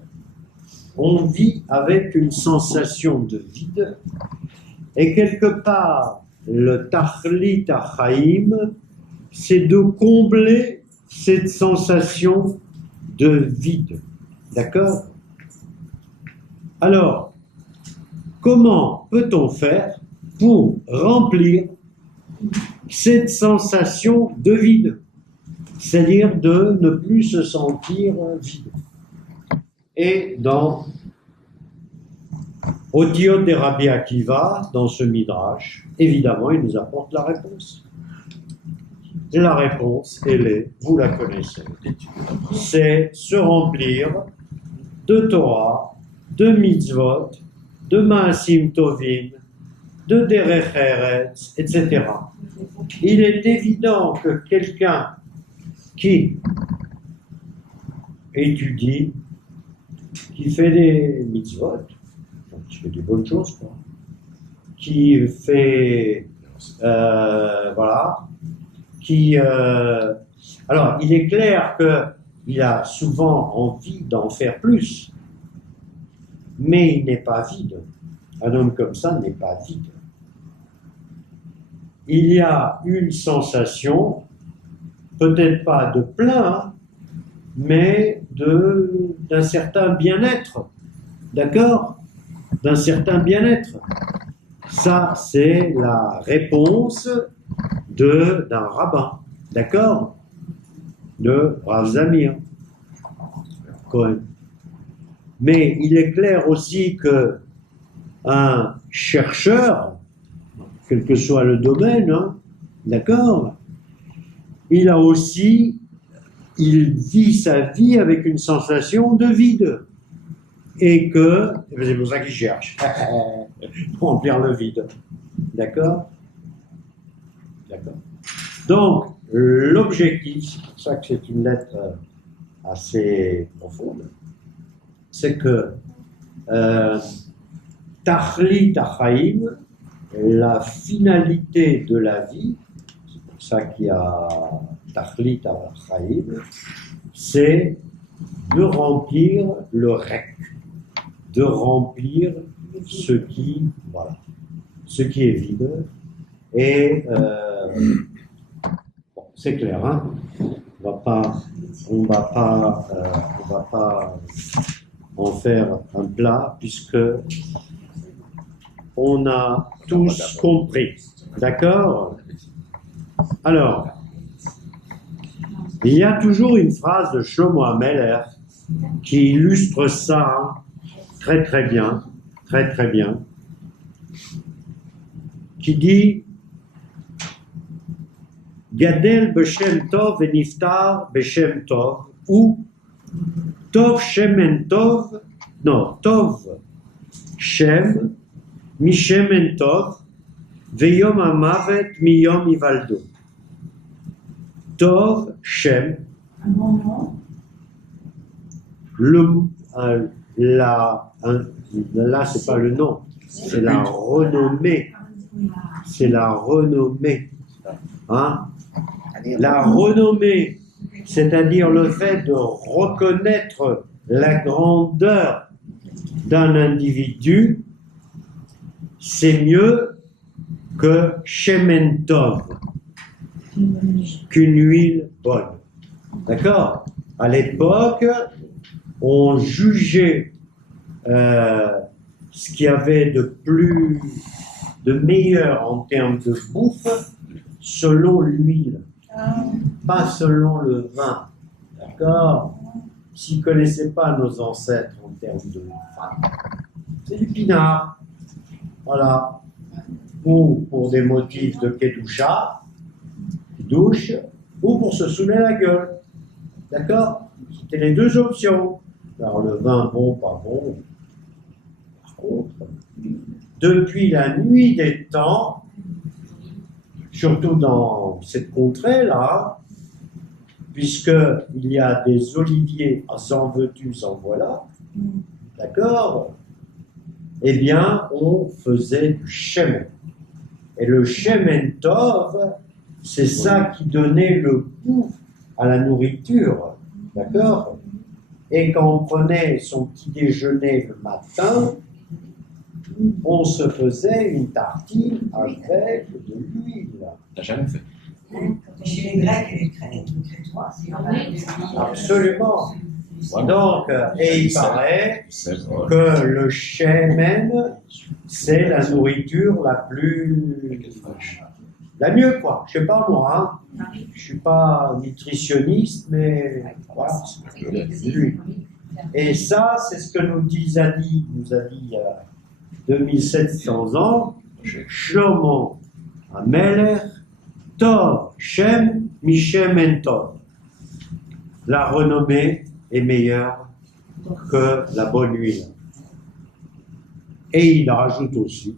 On vit avec une sensation de vide. Et quelque part, le Tachlit HaChaim, c'est de combler cette sensation de vide. D'accord? Alors, comment peut-on faire pour remplir cette sensation de vide? C'est-à-dire de ne plus se sentir vide. Et dans Otiot de Rabbi Akiva, dans ce Midrash, évidemment, il nous apporte la réponse. La réponse, elle est, vous la connaissez, c'est se remplir de Torah, de mitzvot, de Maasim Tovim, de Derech Eretz, etc. Il est évident que quelqu'un qui étudie, qui fait des mitzvot, qui fait des bonnes choses, quoi, qui fait, voilà, qui, alors, il est clair qu'il a souvent envie d'en faire plus, mais il n'est pas vide. Un homme comme ça n'est pas vide. Il y a une sensation, peut-être pas de plein, mais d'un certain bien-être. D'accord? D'un certain bien-être. Ça, c'est la réponse d'un rabbin. D'accord? De Rav Zamir Cohen. Mais il est clair aussi que un chercheur, quel que soit le domaine, hein, d'accord, il vit sa vie avec une sensation de vide. Et que, c'est pour ça qu'il cherche, pour remplir le vide. D'accord? D'accord. Donc, l'objectif, c'est pour ça que c'est une lettre assez profonde, c'est que Tachlit HaChaim, la finalité de la vie, c'est pour ça qu'il y a Tachlit HaChaim, c'est de remplir le rek, de remplir ce qui est vide. Et bon, c'est clair, hein? On va pas en faire un plat puisque on a tous compris. D'accord? Alors, il y a toujours une phrase de Shlomo HaMelech qui illustre ça très très bien, qui dit Gadel b'shem tov et niftar b'shem tov, ou tov shemen tov, non, tov shem mi shemen tov veyom hamavet miyom ivaldo. Tov shem, là c'est pas le nom, c'est la renommée. C'est la renommée. Hein? La renommée, c'est-à-dire le fait de reconnaître la grandeur d'un individu, c'est mieux que Shemen Tov, qu'une huile bonne. D'accord? À l'époque, on jugeait ce qu'il y avait de meilleur en termes de bouffe selon l'huile, pas selon le vin. D'accord? S'ils ne connaissaient pas nos ancêtres en termes de vin, c'est du pinard. Voilà. Ou pour des motifs de kedusha, douche, ou pour se saouler la gueule. D'accord? C'était les deux options. Alors le vin bon, pas bon. Par contre, depuis la nuit des temps, surtout dans cette contrée-là, puisqu'il y a des oliviers, en veux-tu, en voilà, d'accord? Eh bien, on faisait du shemen. Et le shemen tov, c'est ça qui donnait le goût à la nourriture, d'accord? Et quand on prenait son petit déjeuner le matin, on se faisait une tartine avec de l'huile. T'as jamais fait. Chez les Grecs et les Crétois, c'est Absolument. Donc, et il paraît C'est vrai. que le shemen, c'est la nourriture la mieux, quoi. Je sais pas moi, hein. Je suis pas nutritionniste, mais voilà. L'huile. Et ça, c'est ce que nous a dit il y a 2700 ans, Shlomo Amelech, Tov Shem Mishem en Tov. La renommée est meilleure que la bonne huile. Et il rajoute aussi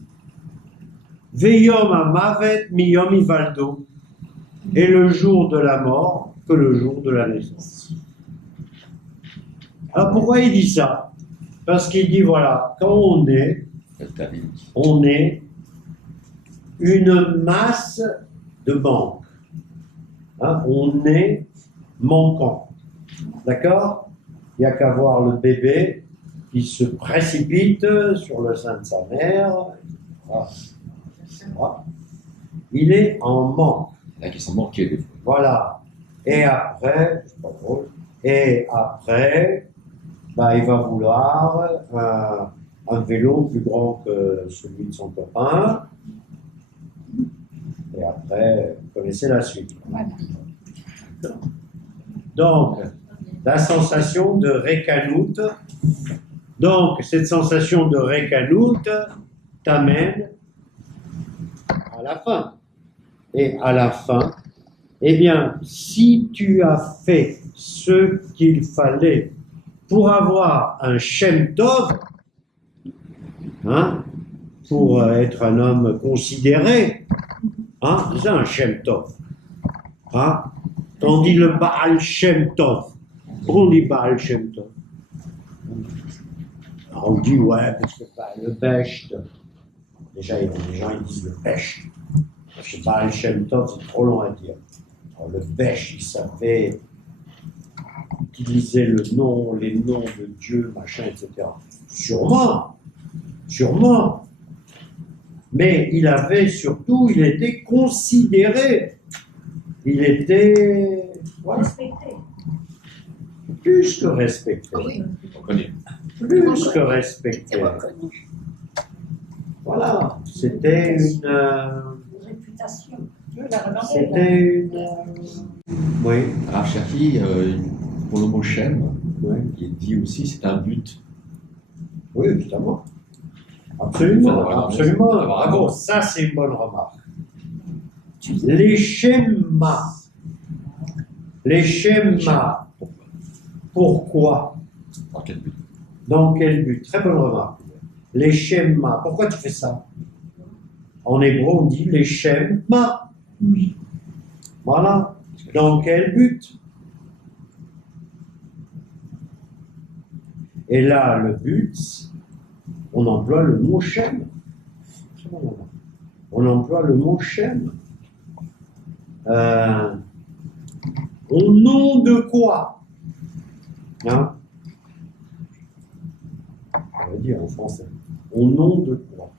Veyom Amavet Miyom Ivaldo, et le jour de la mort que le jour de la naissance. Alors pourquoi il dit ça? Parce qu'il dit voilà, quand on est une masse de banque. Hein, on est manquant. D'accord? Il n'y a qu'à voir le bébé qui se précipite sur le sein de sa mère. Voilà. Voilà. Il est en manque. Il y en a qui sont manqués des fois. Voilà. Et après, c'est pas drôle, et après, bah, il va vouloir un vélo plus grand que celui de son copain. Et après, vous connaissez la suite. Donc, la sensation de récanoute. Donc, cette sensation de récanoute t'amène à la fin. Et à la fin, eh bien, si tu as fait ce qu'il fallait pour avoir un Shem Tov, hein, pour être un homme considéré, hein, c'est un Shem Tov. Hein, on dit le Baal Shem Tov. Pourquoi on dit Baal Shem Tov? Alors on dit, ouais, parce que le Becht, déjà, les gens ils disent le Becht. Parce que Baal Shem Tov, c'est trop long à dire. Alors, le Becht, il savait utiliser les noms de Dieu, machin, etc. Sûrement. Mais il avait surtout, il était considéré. Il était Respecté. plus que respecté. Oui. Reconnu. Plus que respecté. Reconnu. Voilà. C'était une. Réputation. C'était une. Oui. Rav Cherki, pour le mot Shem, Oui. il dit aussi c'est un but. Oui, évidemment. Absolument, Voilà, absolument. voilà. Bravo, ça c'est une bonne remarque. Les schémas. Pourquoi? Dans quel but? Dans quel but? Très bonne remarque. Les schémas. Pourquoi tu fais ça? En hébreu, on dit les schémas. Voilà. Dans quel but? Et là, le but, on emploie le mot Shem. On emploie le mot Shem. Au nom de quoi? Hein? On va dire en français. Au nom de quoi?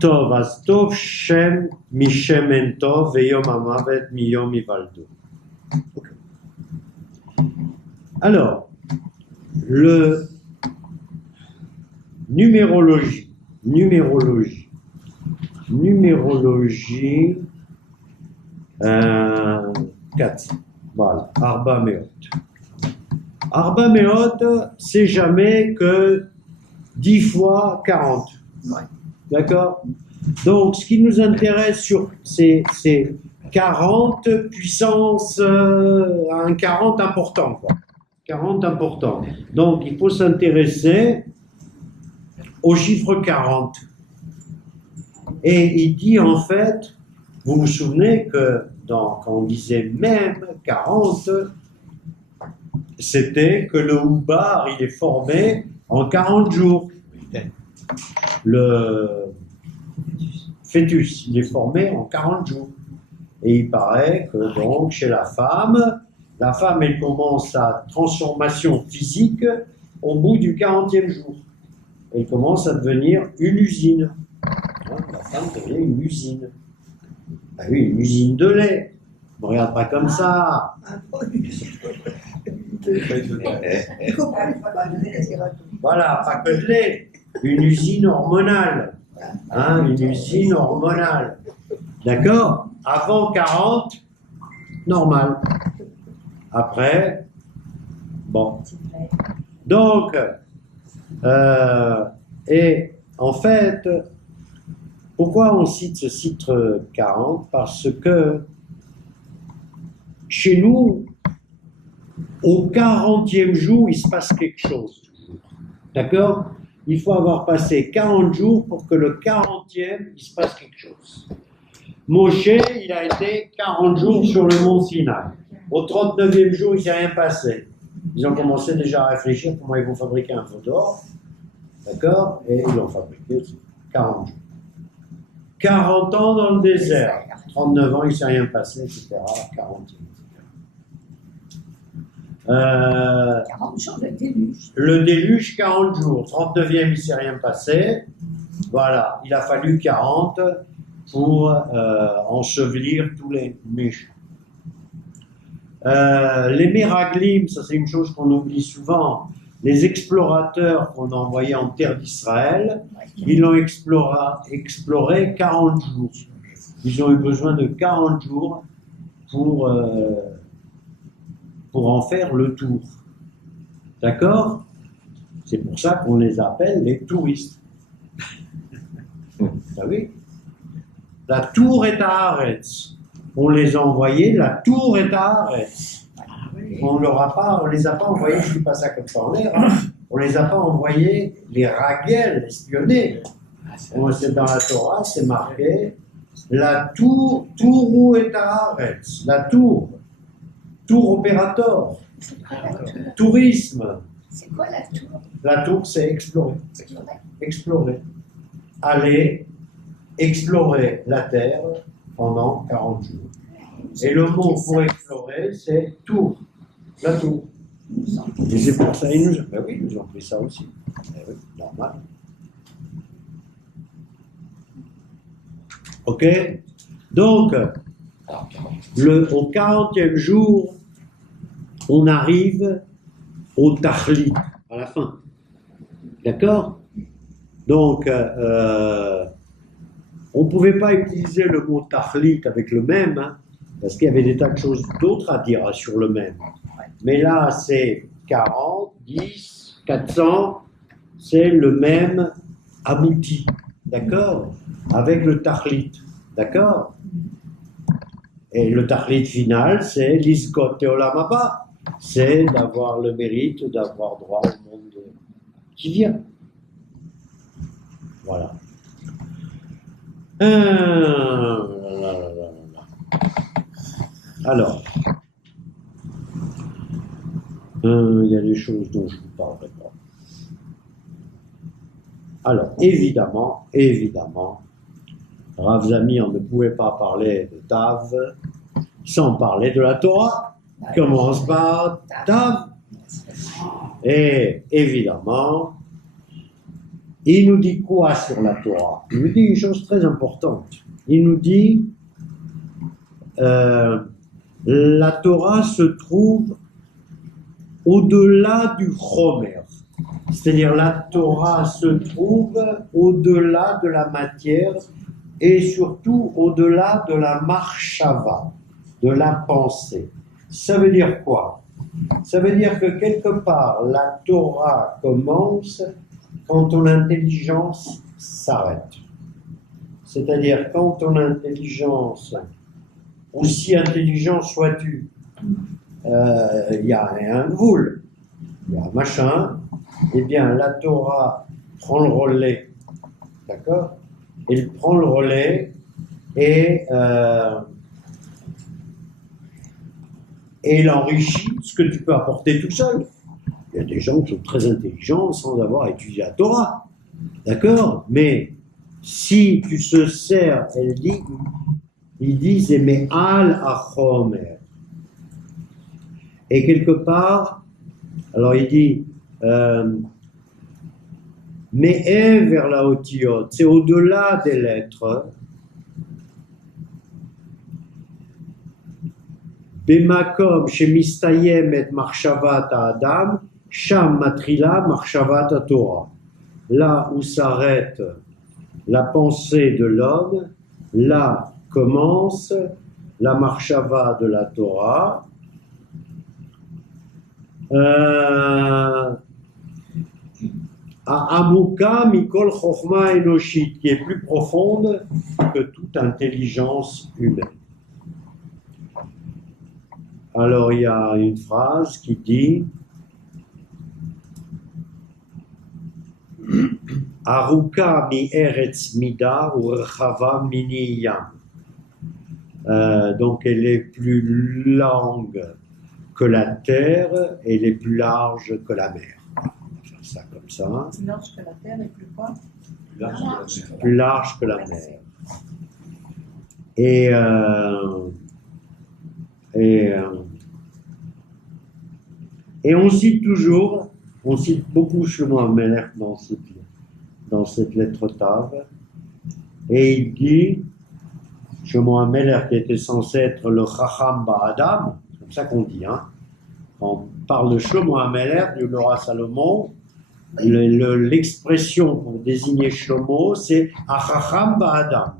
Tov, az tov Shem, mi Shem en tov, veyom amavet, mi yom ivaldo. Alors, le numérologie, 4, voilà, Arba Meot. Arba Meot, c'est jamais que 10 fois 40. D'accord? Donc, ce qui nous intéresse, c'est 40 puissance, un 40 important, quoi. 40 important. Donc, il faut s'intéresser au chiffre 40. Et il dit, en fait, vous vous souvenez que quand on disait même 40, c'était que le Houbar, il est formé en 40 jours. Le fœtus, il est formé en 40 jours. Et il paraît que donc chez la femme, elle commence sa transformation physique au bout du 40e jour. Elle commence à devenir une usine. La femme devient une usine. Ben oui, une usine de lait. Ne me regarde pas comme ça. Voilà, pas que de lait. Une usine hormonale. Hein, une usine hormonale. D'accord? Avant 40, normal. Après, bon. Donc, et en fait, pourquoi on cite ce titre 40? Parce que chez nous, au 40e jour, il se passe quelque chose. D'accord? Il faut avoir passé 40 jours pour que le 40e, il se passe quelque chose. Moshe, il a été 40 jours sur le mont Sinaï. Au 39e jour, il ne s'est rien passé. Ils ont commencé déjà à réfléchir comment ils vont fabriquer un feu d'or. D'accord? Et ils l'ont fabriqué aussi. 40 jours. 40 ans dans le désert. 39 ans, il ne s'est rien passé, etc. 40 etc. 40 jours de déluge. Le déluge, 40 jours. 39e, il ne s'est rien passé. Voilà. Il a fallu 40 pour ensevelir tous les méchants. Les Méraglim, ça c'est une chose qu'on oublie souvent. Les explorateurs qu'on a envoyés en terre d'Israël, ils l'ont exploré 40 jours. Ils ont eu besoin de 40 jours pour en faire le tour. D'accord? C'est pour ça qu'on les appelle les touristes. Ah oui? La tour est à Haaretz. On les a envoyés, la tour est à Haaretz. On les a pas envoyés, je ne dis pas ça comme ça en l'air, hein. On les a pas envoyés les raguels, espionner. C'est dans la Torah, c'est marqué, la tour où est à Haaretz. La tour opérateur, tourisme. C'est quoi la tour? La tour, c'est explorer. Explorer. Aller explorer la terre pendant 40 jours. Et le mot pour explorer, c'est tour. La tour. Et c'est pour ça, ben oui, ils nous ont pris ça aussi. Eh oui, normal. Ok? Donc, au 40e jour, on arrive au Tachlit, à la fin. D'accord? Donc, on ne pouvait pas utiliser le mot Tachlit avec le même, hein, parce qu'il y avait des tas de choses d'autres à dire sur le même. Mais là, c'est 40, 10, 400, c'est le même abouti. D'accord? Avec le Tachlit. D'accord? Et le Tachlit final, c'est l'Iskot Teolam Haba. C'est d'avoir le mérite d'avoir droit au monde qui vient. Voilà. Alors, il y a des choses dont je ne vous parlerai pas. Alors, évidemment, Rav Zamir ne pouvait pas parler de Tav sans parler de la Torah. Commence par Tav. Et évidemment, il nous dit quoi sur la Torah? Il nous dit une chose très importante. Il nous dit la Torah se trouve au-delà du Chomer. C'est-à-dire la Torah se trouve au-delà de la matière et surtout au-delà de la marshava, de la pensée. Ça veut dire quoi? Ça veut dire que quelque part, la Torah commence quand ton intelligence s'arrête. C'est-à-dire quand ton intelligence, aussi intelligent sois-tu, il y a un voule, il y a un machin, eh bien la Torah prend le relais, d'accord? Elle prend le relais et il enrichit ce que tu peux apporter tout seul. Il y a des gens qui sont très intelligents sans avoir étudié la Torah. D'accord? Mais si tu se sers, il dit c'est me'al achomer. Et quelque part, alors il dit me'e vers la otiot, c'est au-delà des lettres. Bemakom shemistayem et marchavat adam, sham matrila marchavat Torah. Là où s'arrête la pensée de l'homme, là commence la marchava de la Torah. Amuka mikol chokhma enoshit, qui est plus profonde que toute intelligence humaine. Alors il y a une phrase qui dit Aruka mi eretz mida ou rechava mini yam. Donc elle est plus longue que la terre et elle est plus large que la mer. On va faire ça comme ça. Plus large que la terre et plus quoi? Plus large que la mer. Et on cite toujours, on cite beaucoup Shlomo HaMelech dans cette lettre Tav, et il dit, Shlomo HaMelech qui était censé être le Chacham Ba'adam, c'est comme ça qu'on dit, hein. Quand on parle de Shlomo HaMelech, du roi Salomon, l'expression pour désigner Shlomo, c'est Achacham Ba'adam,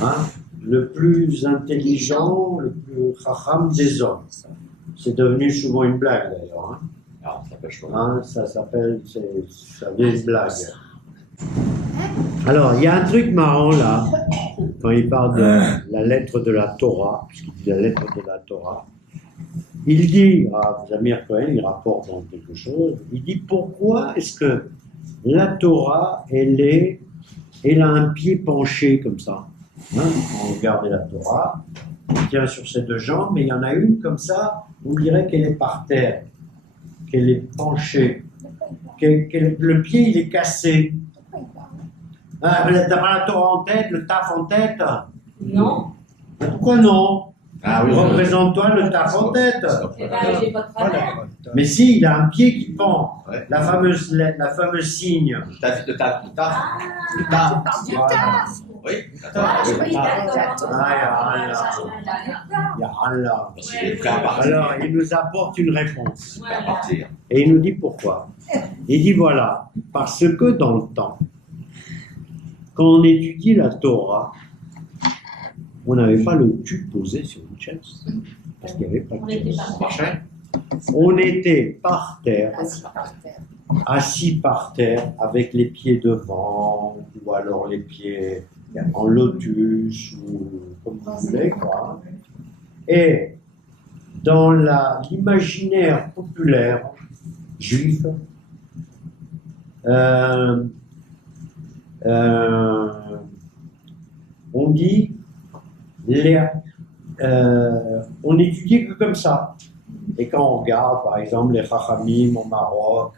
hein, le plus intelligent, le plus Chacham des hommes. C'est devenu souvent une blague d'ailleurs. Hein. Alors, ça s'appelle Shlomo. Hein, ça devient une blague. Alors, il y a un truc marrant là, quand il parle de la lettre de la Torah, puisqu'il dit la lettre de la Torah. Il dit, Zamir Cohen, il rapporte dans quelque chose, il dit pourquoi est-ce que la Torah, elle a un pied penché comme ça. Hein, quand on regarde la Torah, elle tient sur ses deux jambes, mais il y en a une comme ça, on dirait qu'elle est par terre, qu'elle est penchée, le pied il est cassé. T'as pas la Torah en tête, le taf en tête? Non. Pourquoi non? Ah oui, Représente-toi le taf en tête. Eh ben, j'ai pas de travers. Mais si, il a un pied qui pend. Ouais. La fameuse signe. Le taf. Tu parles du Voilà. Oui, Ah, oui, d'accord. Il y a Allah. Parce qu'il est prêt à partir. Alors, il nous apporte une réponse. Prêt à partir. Et il nous dit pourquoi. Il dit voilà, parce que dans le temps, quand on étudie la Torah, on n'avait pas le cul posé sur une chaise. Parce qu'il n'y avait pas de chaise. On marchait. On était par terre, Assis par terre. assis par terre, avec les pieds devant, ou alors les pieds en lotus, ou comme vous voulez, quoi. Et dans l'imaginaire populaire juif, on dit, on étudie que comme ça. Et quand on regarde, par exemple, les Chachamim au Maroc,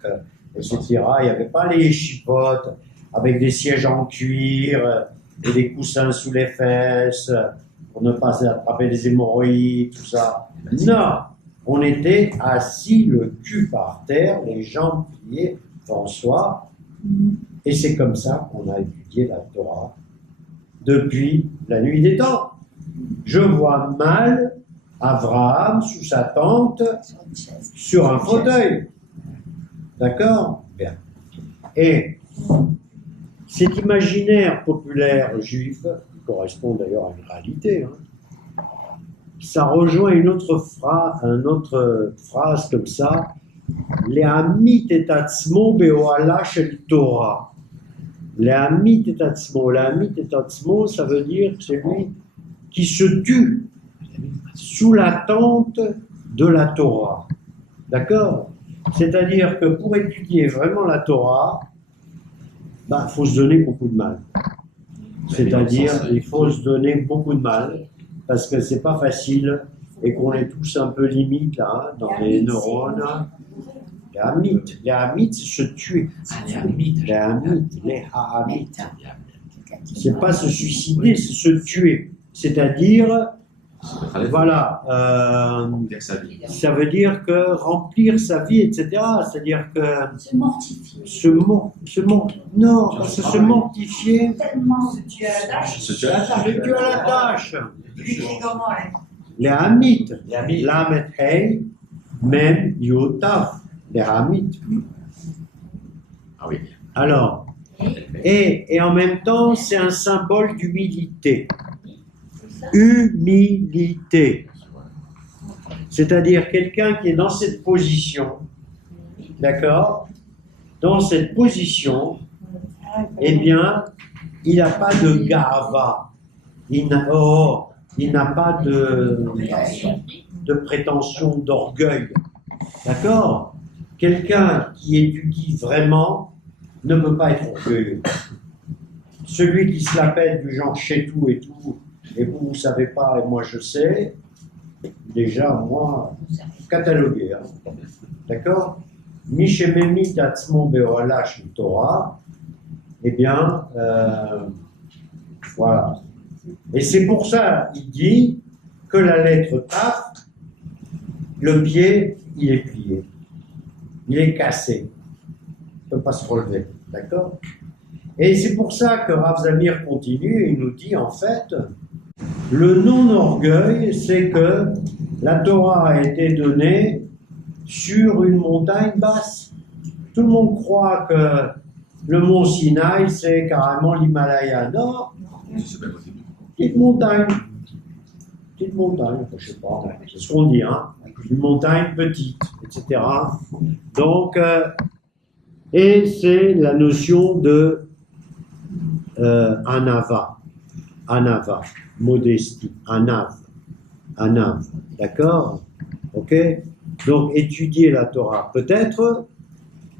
etc., il n'y avait pas les chipotes avec des sièges en cuir et des coussins sous les fesses pour ne pas attraper des hémorroïdes, tout ça. Non, on était assis, le cul par terre, les jambes pliées devant soi. Et c'est comme ça qu'on a étudié la Torah depuis la nuit des temps. Je vois mal Abraham sous sa tente Sur une chaise. sur un fauteuil. D'accord? Bien. Et cet imaginaire populaire juif, qui correspond d'ailleurs à une réalité, hein, ça rejoint une autre phrase comme ça, Le'amit et atzmo be'ohala shel Torah. Le'amit et atzmo, ça veut dire celui qui se tue sous la tente de la Torah. D'accord? C'est-à-dire que pour étudier vraiment la Torah, il faut se donner beaucoup de mal. C'est-à-dire, il faut se donner beaucoup de mal, parce que c'est pas facile, et qu'on est tous un peu limite là, hein, dans les neurones. Les hamites, c'est se tuer. Les hamites. C'est pas se suicider, c'est se tuer. C'est-à-dire, voilà, ça veut dire que remplir sa vie, etc. C'est-à-dire que Se mortifier. non, parce que se mortifier, Tellement. Se tuer à la tâche. Se tuer à la tâche. c'est Dieu à la tâche. Tu l'écris comment, là? Les hamites, Les amis. lamet hey, même yotaf, les hamites. Ah oui. Alors, et en même temps, c'est un symbole d'humilité. Humilité. C'est-à-dire quelqu'un qui est dans cette position, d'accord? Dans cette position, eh bien, il n'a pas de gava. Il n'a pas de prétention, d'orgueil. D'accord? Quelqu'un qui étudie vraiment ne peut pas être orgueilleux. Celui qui se l'appelle du genre chez tout et tout, et vous ne savez pas et moi je sais, déjà moi, catalogué. Hein. D'accord? Mishememi datzmo be'olash Torah, eh bien, voilà. Et c'est pour ça, il dit que la lettre Taf, le pied, il est plié. Il est cassé. Il ne peut pas se relever. D'accord? Et c'est pour ça que Rav Zamir continue, il nous dit en fait, le non-orgueil, c'est que la Torah a été donnée sur une montagne basse. Tout le monde croit que le mont Sinaï, c'est carrément l'Himalaya. Non, C'est pas possible. petite montagne, je ne sais pas, c'est ce qu'on dit, hein, une montagne petite, etc. Donc, et c'est la notion de anava, modestie, anav, d'accord? Ok? Donc, étudier la Torah, peut-être,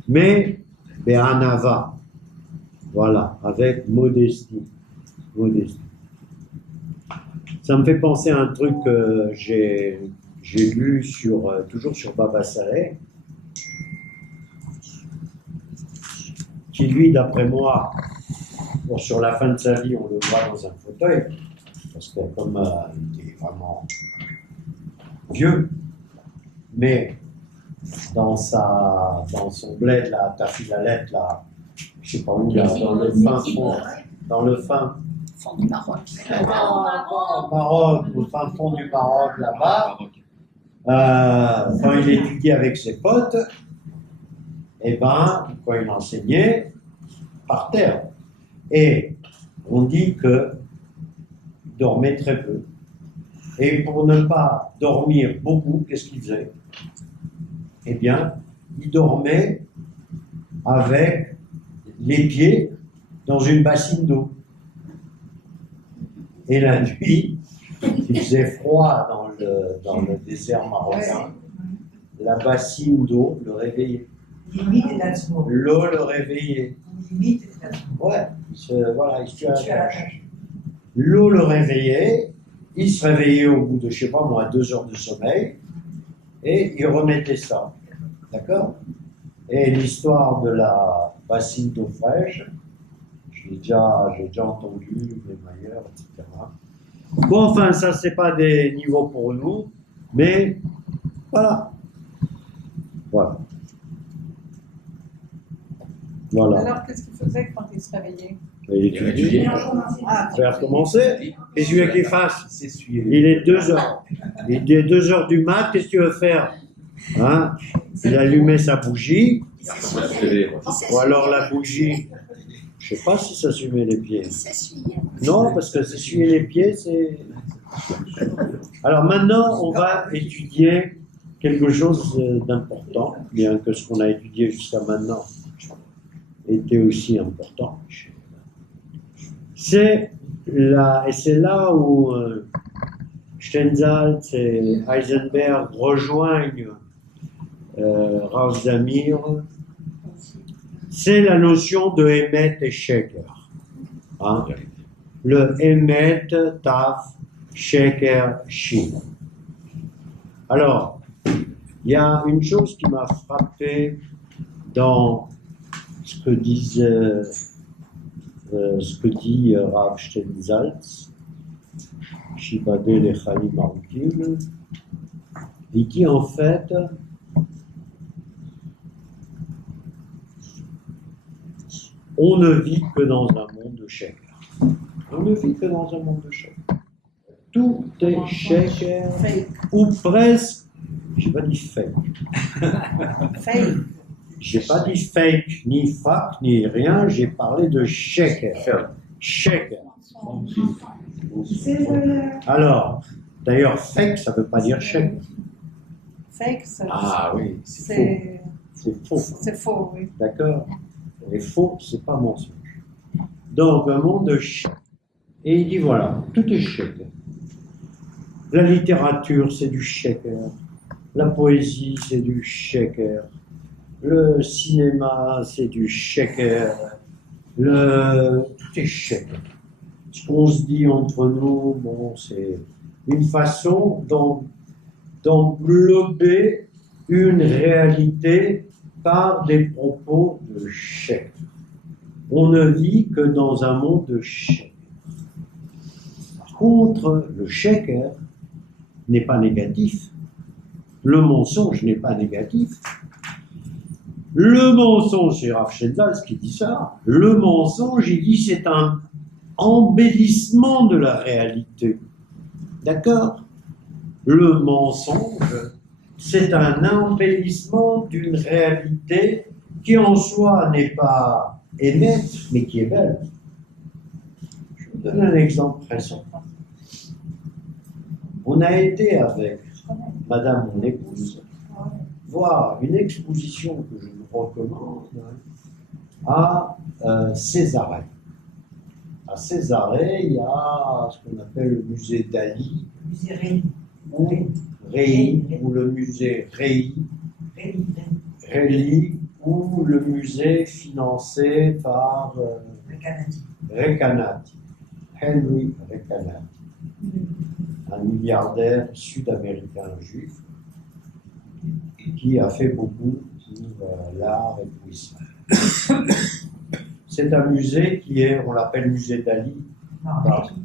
mais anava, voilà, avec modestie. Ça me fait penser à un truc que j'ai lu toujours sur Baba Saleh, qui lui, d'après moi, bon, sur la fin de sa vie, on le voit dans un fauteuil, parce que comme il était vraiment vieux, mais dans son bled, là, Tafilalet, là, je sais pas où, là, dans le fin Fond du Maroc. au Maroc, au fin fond du Maroc, là-bas, quand il étudiait avec ses potes, et ben, quand il enseignait, par terre. Et on dit qu'il dormait très peu. Et pour ne pas dormir beaucoup, qu'est-ce qu'il faisait? Eh bien, il dormait avec les pieds dans une bassine d'eau. Et la nuit, il faisait froid dans le désert marocain. La bassine d'eau le réveillait. Limite et Datsmo. L'eau le réveillait. Limite et Datsmo. Ouais, il se tuait à la tâche. L'eau le réveillait, il se réveillait au bout de, je sais pas moi, 2 heures de sommeil, et il remettait ça. D'accord? Et l'histoire de la bassine d'eau fraîche, j'ai déjà entendu, les meilleurs, etc. Bon, enfin, ça, c'est pas des niveaux pour nous, mais voilà. Voilà. Alors, qu'est-ce qu'il faisait quand il se réveillait? Il étudie. Faire commencer. Qu'est-ce que tu veux qu'il fasse? Il est 2 heures. Il est 2 heures du mat, qu'est-ce que tu veux faire? Hein? Il allumait sa bougie, ou alors la bougie, je ne sais pas si ça s'essuyait les pieds. Non, parce que s'essuyer les pieds, c'est... Alors maintenant, on va étudier quelque chose d'important, bien que ce qu'on a étudié jusqu'à maintenant était aussi important. C'est là où Stenzhals et Heisenberg rejoignent Rav Zamir, c'est la notion de Emet et Sheker. Hein? le Emet Taf Sheker Shin. Alors, il y a une chose qui m'a frappé dans ce que dit Rav Steinsaltz, Shibadeh Lechaim Arukim. Il dit en fait, on ne vit que dans un monde de sheker. On ne vit que dans un monde de sheker. Tout est sheker, ou presque. J'ai pas dit fake. Fake. J'ai pas dit fake, ni fake, ni rien. J'ai parlé de sheker. Sheker. Alors, d'ailleurs, fake, ça veut pas dire sheker. Fake, ça, Ah oui, c'est C'est faux. c'est faux, oui. D'accord? Et faux, c'est pas mensonge. Donc, un monde de sheker. Et il dit voilà, tout est sheker. La littérature, c'est du sheker. La poésie, c'est du sheker. Le cinéma, c'est du sheker. Tout est sheker. Ce qu'on se dit entre nous, bon, c'est une façon d'englober une réalité par des propos de sheker. On ne vit que dans un monde de sheker. Par contre, le sheker n'est pas négatif. Le mensonge n'est pas négatif. Le mensonge, c'est Rav Steinsaltz qui dit ça, le mensonge, il dit c'est un embellissement de la réalité. D'accord? Le mensonge, c'est un embellissement d'une réalité qui en soi n'est pas émette, mais qui est belle. Je vous donne un exemple précis. On a été avec Madame mon épouse voir une exposition que je vous recommande à Césarée. À Césarée, il y a ce qu'on appelle le musée Dali, Musée Réi. ou Réi, ou le musée Réi, ou le musée financé par Le Canadien. Recanati, Henry Recanati, un milliardaire sud-américain juif qui a fait beaucoup pour l'art et pour Israël. C'est un musée qui est, on l'appelle musée Dali. Non, Parce- Réi.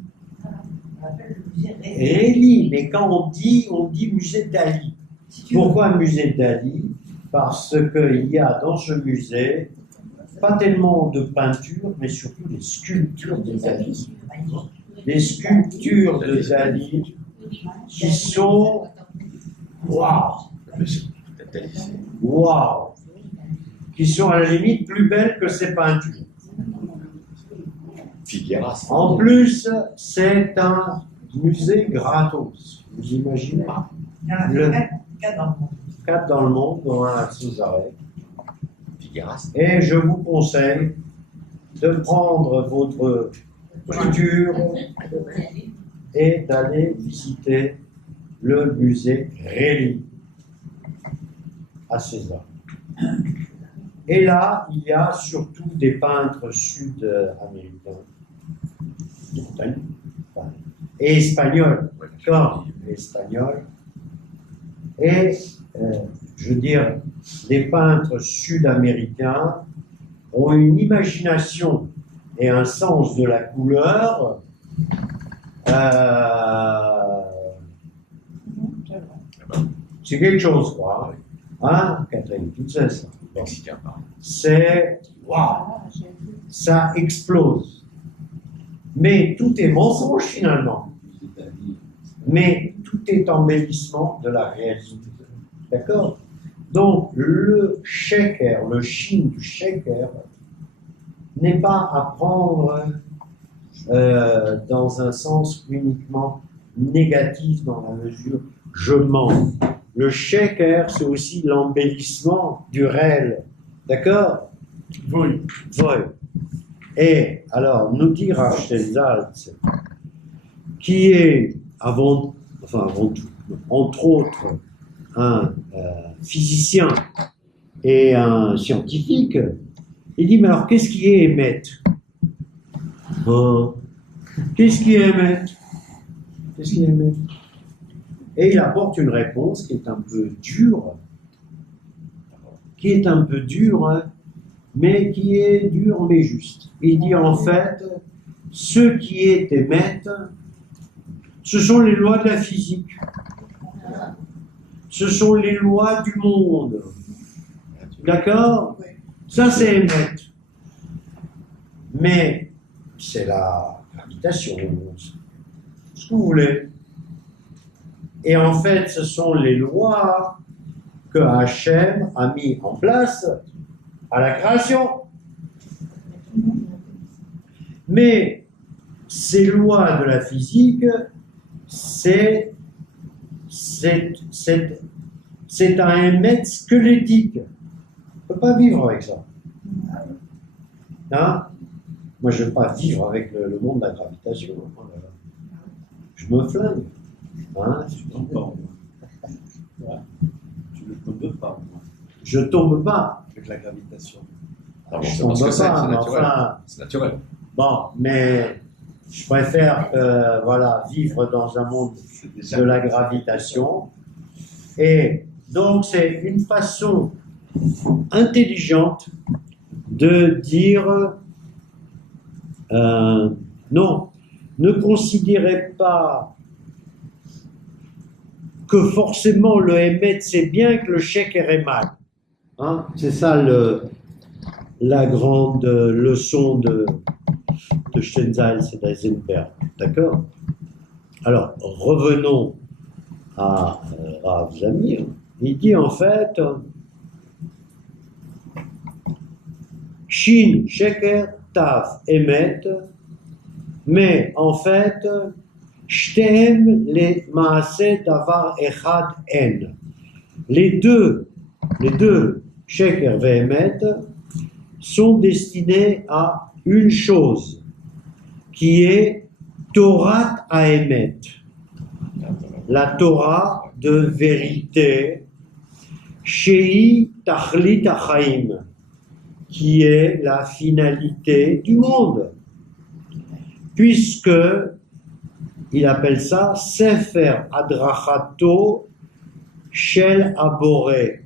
On l'appelle le musée Réi. Réli, mais quand on dit musée Dali. Si tu veux. Pourquoi musée Dali? Parce qu'il y a dans ce musée pas tellement de peintures, mais surtout des sculptures de Dali. Des sculptures de Dali qui sont waouh, waouh, qui sont à la limite plus belles que ces peintures. Figueras. En plus, c'est un musée gratos. Vous imaginez? Il y en a Le- quatre dans le monde. 4 dans le monde, dont un à Césarée. Figueras. Et je vous conseille de prendre votre voiture et d'aller visiter le musée Réli à César. Et là, il y a surtout des peintres sud-américains et espagnols, d'accord, espagnols. Et, je veux dire, les peintres sud-américains ont une imagination et un sens de la couleur c'est quelque chose, quoi. Hein, Catherine, tu sais ça. Bon. Mexicain, pardon. C'est, waouh, ça explose. Mais tout est mensonge finalement. Mais tout est embellissement de la réalité. D'accord? Donc, le sheker, le shin du sheker, n'est pas à prendre dans un sens uniquement négatif dans la mesure je mens. Le sheker, c'est aussi l'embellissement du réel. D'accord? Oui. Oui. Et alors, nous dit Rav Steinsaltz, qui est avant tout, entre autres, un physicien et un scientifique, il dit, mais alors qu'est-ce qui est émettre? Qu'est-ce qui est Emet? Qu'est-ce qui est Emet? Et il apporte une réponse qui est un peu dure, hein, mais qui est dure mais juste. Il dit en fait, ce qui est Emet, ce sont les lois de la physique. Ce sont les lois du monde. D'accord? Ça, c'est Emet. Mais c'est la gravitation, ce que vous voulez. Et en fait, ce sont les lois que Hachem a mis en place à la création. Mais ces lois de la physique, c'est un émet squelettique. On ne peut pas vivre avec ça. Hein? Moi, je ne veux pas vivre avec le monde de la gravitation. Je me flingue. Hein? Tu tombes pas. Tu ne tombes pas. Je tombe pas. Avec la gravitation. Ah bon, Je c'est parce tombe que c'est pas, mais naturel. enfin, C'est naturel. bon, mais je préfère voilà, vivre dans un monde C'est déjà de la gravitation. Et donc, c'est une façon intelligente de dire non, ne considérez pas que forcément le Emet c'est bien que le Sheker est mal. Hein? C'est ça la grande leçon de Stenzheil et d'Eisenberg. D'accord? Alors, revenons à Rav Zamir. Il dit en fait Shin, Sheker, Tav, Emet, mais en fait, Shtem le Maaseh Davar Echad En. Les deux, Sheker et Emet, sont destinés à une chose, qui est Torah à Emet. La Torah de vérité, Shei Tachlit Achaim, qui est la finalité du monde, puisque il appelle ça Sefer Adrachato Shel Aboré.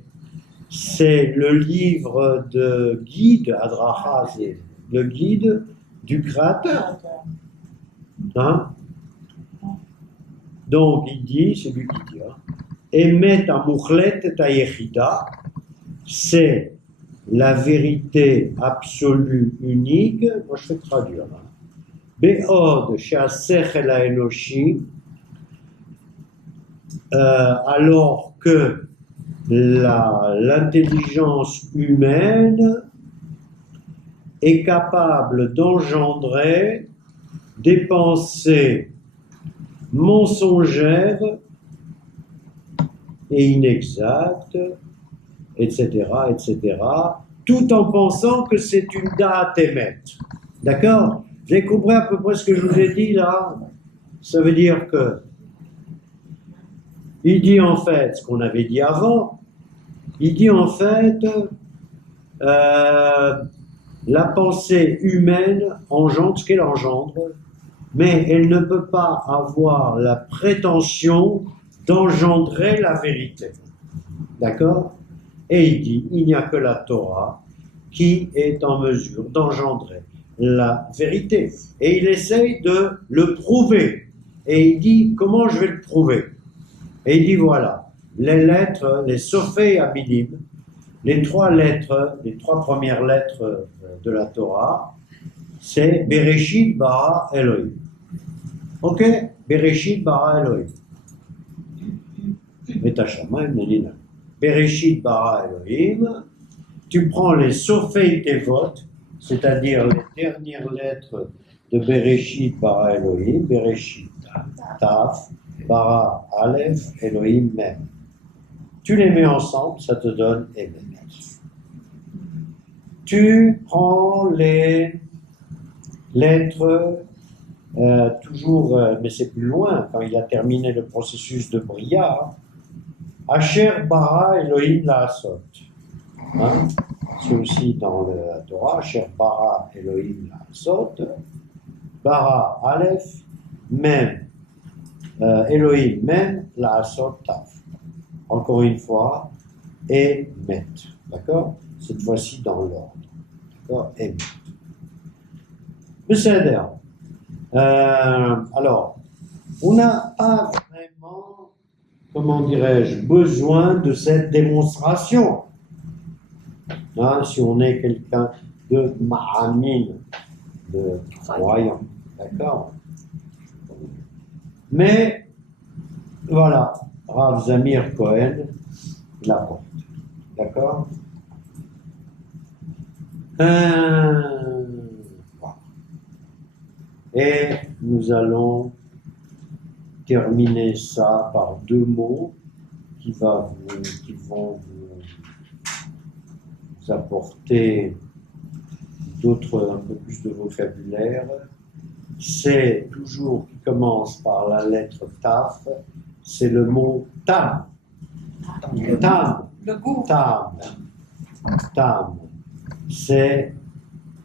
C'est le livre de guide, Adracha, c'est le guide du Créateur. Hein? Donc il dit, c'est lui qui dit, Emet Amuchlet Tayechida, c'est la vérité absolue unique. Moi je vais traduire. Be'od she'asechel ha'eloshi, alors que l'intelligence humaine est capable d'engendrer des pensées mensongères et inexactes, etc., tout en pensant que c'est une date émette. D'accord? Vous avez compris à peu près ce que je vous ai dit là? Ça veut dire que il dit en fait ce qu'on avait dit avant, il dit en fait la pensée humaine engendre ce qu'elle engendre, mais elle ne peut pas avoir la prétention d'engendrer la vérité. D'accord? Et il dit, il n'y a que la Torah qui est en mesure d'engendrer la vérité. Et il essaye de le prouver. Et il dit, comment je vais le prouver? Et il dit, voilà, les lettres, les Sophé Aminim, les trois premières lettres de la Torah, c'est Bereshit bara Elohim. Ok? Bereshit bara Elohim. Metashamayim Menina. Bereshit bara Elohim. Tu prends les Sophé Tevot, c'est-à-dire les dernières lettres de Bereshit bara Elohim, Bereshit Tav, bara Aleph, Elohim Mem. Tu les mets ensemble, ça te donne Emet. Tu prends les lettres, toujours, mais c'est plus loin, quand il a terminé le processus de Bria, Asher bara Elohim la'asot. Hein? C'est aussi dans la Torah, Asher bara Elohim la'asot. bara, aleph, mem, Elohim, mem, la asot, taf. Encore une fois, et met. D'accord? Cette fois-ci dans l'ordre. D'accord? Et met. Besséder. Alors, on n'a pas vraiment, comment dirais-je, besoin de cette démonstration. Hein, si on est quelqu'un de ma'amin, de croyant. D'accord? Mais, voilà, Rav Zamir Cohen l'apporte. D'accord? Voilà. Et nous allons terminer ça par deux mots qui vont vous apporter un peu plus de vocabulaire. C'est toujours qui commence par la lettre Taf, c'est le mot Tam. Tam. Le goût. Tam. Tam. C'est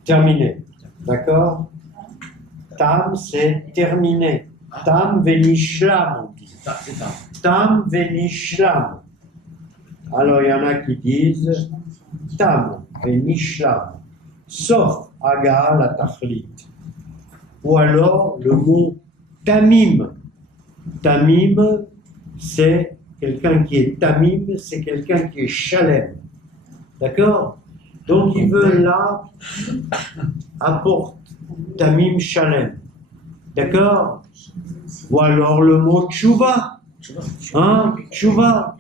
terminé. D'accord? Tam, c'est terminé. Tam venishlam, on dit. Tam venishlam. Alors, il y en a qui disent Tam venishlam, sauf Aga la Tachlit. Ou alors le mot Tamim. Tamim, c'est quelqu'un qui est Tamim, c'est quelqu'un qui est Shalem. D'accord? Donc il veut là apporte Tamim Shalem. D'accord? Ou alors le mot Tchouva. Hein? Tchouva.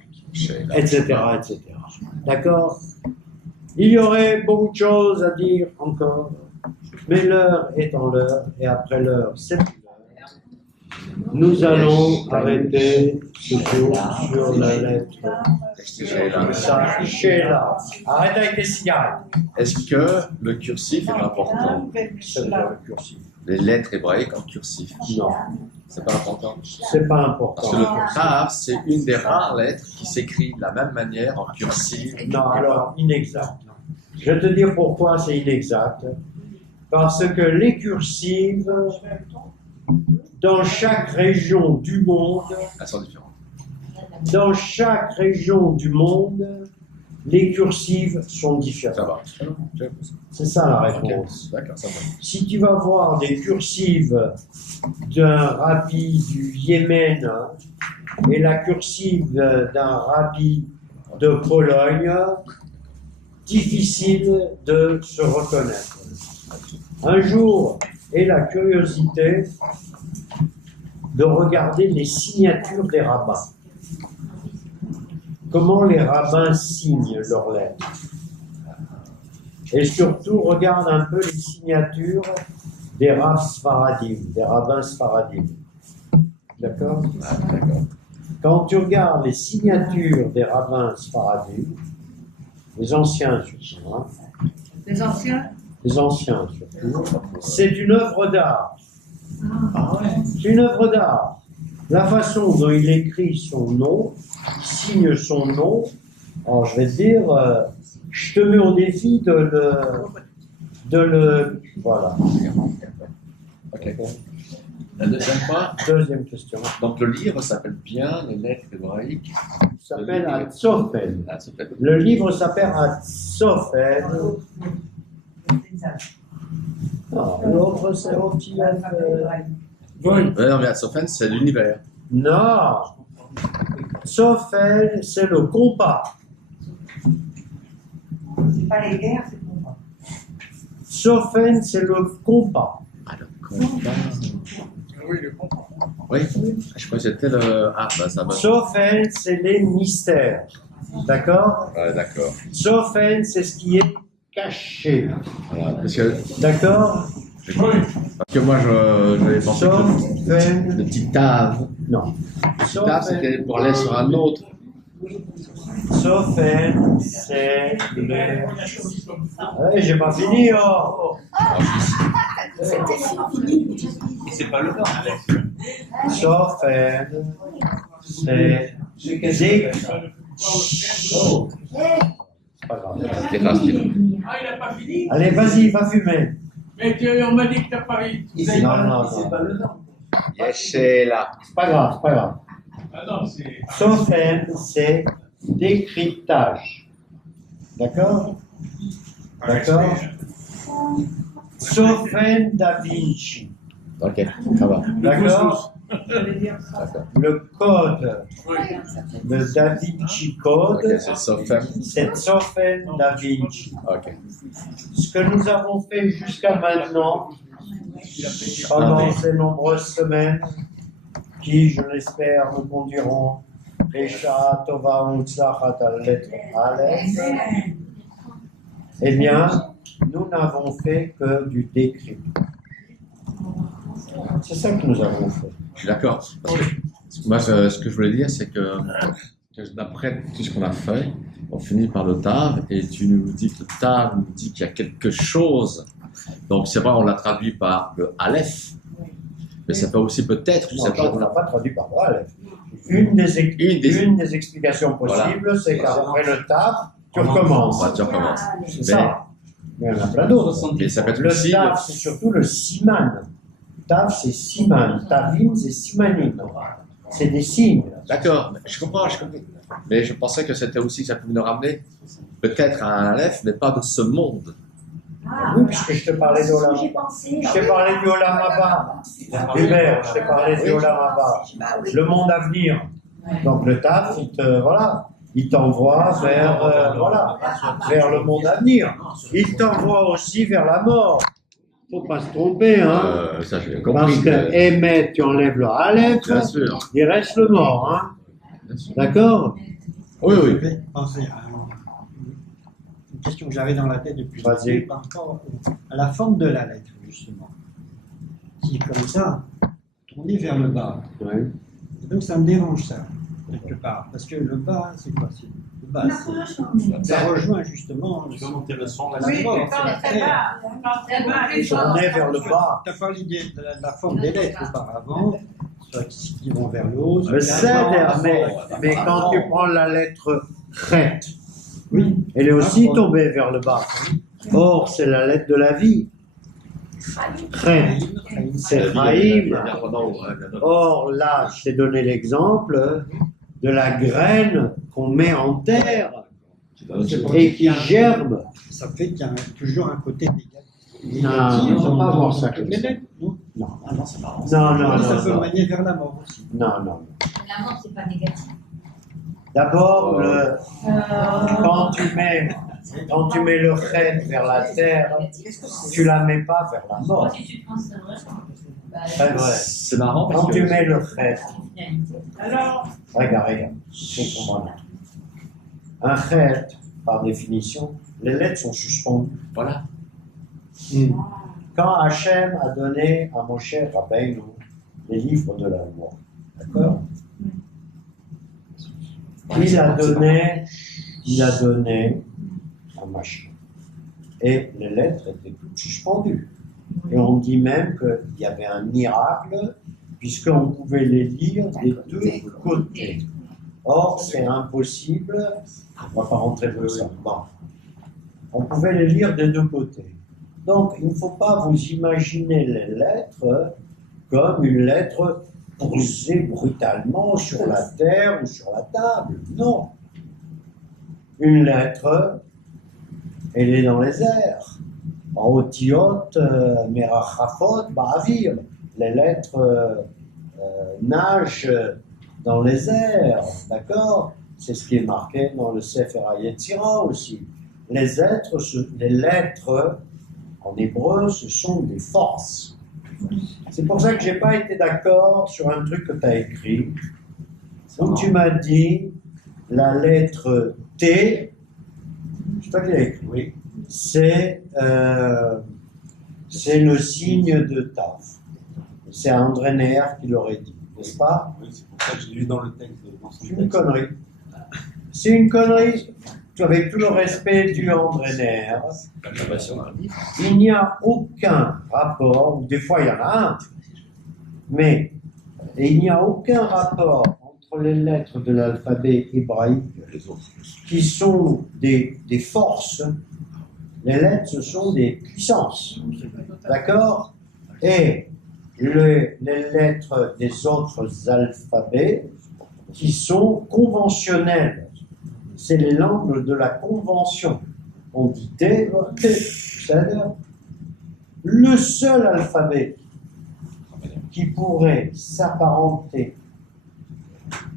Etc. etc. D'accord? Il y aurait beaucoup de choses à dire encore. Mais l'heure étant l'heure, et après l'heure, c'est l'heure, nous allons arrêter ce cours sur la lettre Sheila. Arrête avec les cigarettes. Est-ce que le cursif est important? C'est le cursif. Les lettres hébraïques en cursif? Non, C'est pas important? c'est pas Parce important. que le Tav, c'est une des rares lettres qui s'écrit de la même manière en cursif. Non, alors, inexact. Je vais te dire pourquoi c'est inexact. Parce que les cursives, dans chaque région du monde, Elles sont différentes. dans chaque région du monde, les cursives sont Ça différentes. va. C'est ça la Ok. réponse. D'accord, ça va. Si tu vas voir des cursives d'un rabbi du Yémen et la cursive d'un rabbi de Pologne, difficile de se reconnaître. Un jour, et la curiosité de regarder les signatures des rabbins. Comment les rabbins signent leurs lettres. Et surtout, regarde un peu les signatures des rabbins sfaradim. D'accord? Quand tu regardes les signatures des rabbins sfaradim, les anciens surtout, hein, Les anciens. les anciens surtout, c'est une œuvre d'art. C'est une œuvre d'art. La façon dont il écrit son nom, il signe son nom, alors je vais te dire, je te mets au défi de le voilà. Ok. La deuxième fois, Deuxième question. donc le livre s'appelle bien les lettres hébraïques. Il s'appelle Hatzofel. Ah, ça s'appelle- Le livre s'appelle Hatzofel. Non, l'autre c'est Otiel. Ouais, non, mais Sofen, c'est l'univers. Non. Sofel, c'est le compas. C'est pas les guerres, c'est pour moi. Sofen, c'est le compas. Ah, le compas. Oui, le comprend. Oui, je crois que c'était le. Ah, bah ça va. Sofen, c'est les mystères. D'accord? Ouais, d'accord. Sofen, c'est ce qui est caché. Voilà. Parce que, D'accord? moi, j'avais pensé que Sofen, le petit Tav, non. Tav, c'était pour aller sur un autre. Sofen, c'est le... Ouais, j'ai pas fini, oh. C'est pas le cas. Sofen, c'est des... Oh. C'est pas grave. C'était grave. Ah, il n'a pas fini? Allez, vas-y, va fumer. Mais on m'a dit que t'as pas eu. Non. C'est là. C'est pas grave, c'est pas grave. Ah non, c'est. Sophène, c'est décryptage. D'accord? D'accord? Sophène da Vinci. Ok, ça va. D'accord? Ça veut dire ça. Le code, le Da Vinci Code, Ok, c'est Sophène. c'est Sophène da Vinci. Ok. Ce que nous avons fait jusqu'à maintenant, pendant ces nombreuses semaines, qui, je l'espère, nous conduiront Recha Tova Mutzlachat à la lettre Aleph, eh bien, nous n'avons fait que du décryptage. C'est ça que nous avons fait. Je suis d'accord. Parce que moi, ce que je voulais dire, c'est que d'après tout ce qu'on a fait, on finit par le Tav, et tu nous dis que le Tav nous dit qu'il y a quelque chose. Donc, c'est vrai, on l'a traduit par le Aleph, mais ça peut aussi peut-être, je Non, sais pas. on n'a pas traduit par le Aleph. Une des explications possibles, c'est qu'après le Tav, tu recommences. Tu recommences. C'est ça. Mais il y en a plein d'autres. Mais ça peut être Le aussi. Tav, c'est surtout le Siman. Tav, c'est Siman. Tavim, c'est Simanim. C'est des signes. D'accord, je comprends. Mais je pensais que c'était aussi, ça pouvait nous ramener peut-être à un Aleph, mais pas de ce monde. Oui, puisque je te parlais d'Olam. Je t'ai parlé du Olam Haba. Hubert, je t'ai parlé du Olam Haba. Le monde à venir. Donc le Tav, il t'envoie vers, vers le monde à venir. Il t'envoie aussi vers la mort. Faut pas se tromper, hein. Ça, j'ai Parce compris. que Emet, tu enlèves le Aleph, Bien sûr. il reste le mort, hein. Bien sûr. D'accord? Oui, Je oui. vais penser à une question que j'avais dans la tête depuis Vas-y. longtemps par rapport à la forme de la lettre, justement. Qui est comme ça, tournée vers le bas. Oui. Et donc ça me dérange ça, quelque part. Parce que le bas, c'est quoi? Le bas, ça rejoint justement Tu veux monter le son là? Oui, mort, mais c'est quand la très terre. bas. Quand très bas. Tourner vers le bas. Tu as pas l'idée de la forme des lettres auparavant, soit qui vont vers le haut. soit Le vers le cèdre, bas. mais quand tu prends la lettre Chet, Oui. elle est aussi tombée vers le bas. Or, c'est la lettre de la vie. Chet, c'est Chaim. Or, là, je t'ai donné l'exemple de la graine qu'on met en terre et qui germe. Ça fait qu'il y a toujours un côté négatif. Non, il ne faut pas voir ça comme Les ça. lettres, non? Non, non, c'est marrant. non, Ça non, peut non. manier vers la mort aussi. Non. La mort, c'est pas négatif. D'abord, quand tu mets le Chet vers la terre, tu la mets pas vers la Moi, mort. si tu prends ça vraiment, Très vrai. C'est marrant parce Quand que. tu mets le Chet, Alors, regarde, c'est comment là. Un Chet, par définition, les lettres sont suspendues. Voilà. Quand Hachem a donné à Moshe Rabbeinu les livres de la loi, d'accord? Il a donné à Mashiach. Et les lettres étaient toutes suspendues. Et on dit même qu'il y avait un miracle, puisqu'on pouvait les lire des deux côtés. Or, c'est impossible, on ne va pas rentrer dans ça. Bon. On pouvait les lire des deux côtés. Donc, il ne faut pas vous imaginer les lettres comme une lettre posée brutalement sur la terre ou sur la table. Non. Une lettre, elle est dans les airs. Otiot, merachafot, ba'avir. Les lettres nagent dans les airs, d'accord? C'est ce qui est marqué dans le Sefer HaYetzira aussi. Les lettres, en hébreu, ce sont des forces. C'est pour ça que je n'ai pas été d'accord sur un truc que tu as écrit, où tu m'as dit la lettre T, c'est toi qui l'as écrit, oui, c'est le signe de Tav. C'est André Neher qui l'aurait dit, n'est-ce pas? Oui, c'est pour ça que j'ai lu dans le texte. C'est une connerie. C'est une connerie. Avec tout le respect du André Neher, il n'y a aucun rapport, ou des fois il y en a un, mais il n'y a aucun rapport entre les lettres de l'alphabet hébraïque qui sont des forces Les lettres, ce sont des puissances. D'accord? Et les lettres des autres alphabets qui sont conventionnelles. C'est les langues de la convention. On dit T, T. C'est-à-dire, le seul alphabet qui pourrait s'apparenter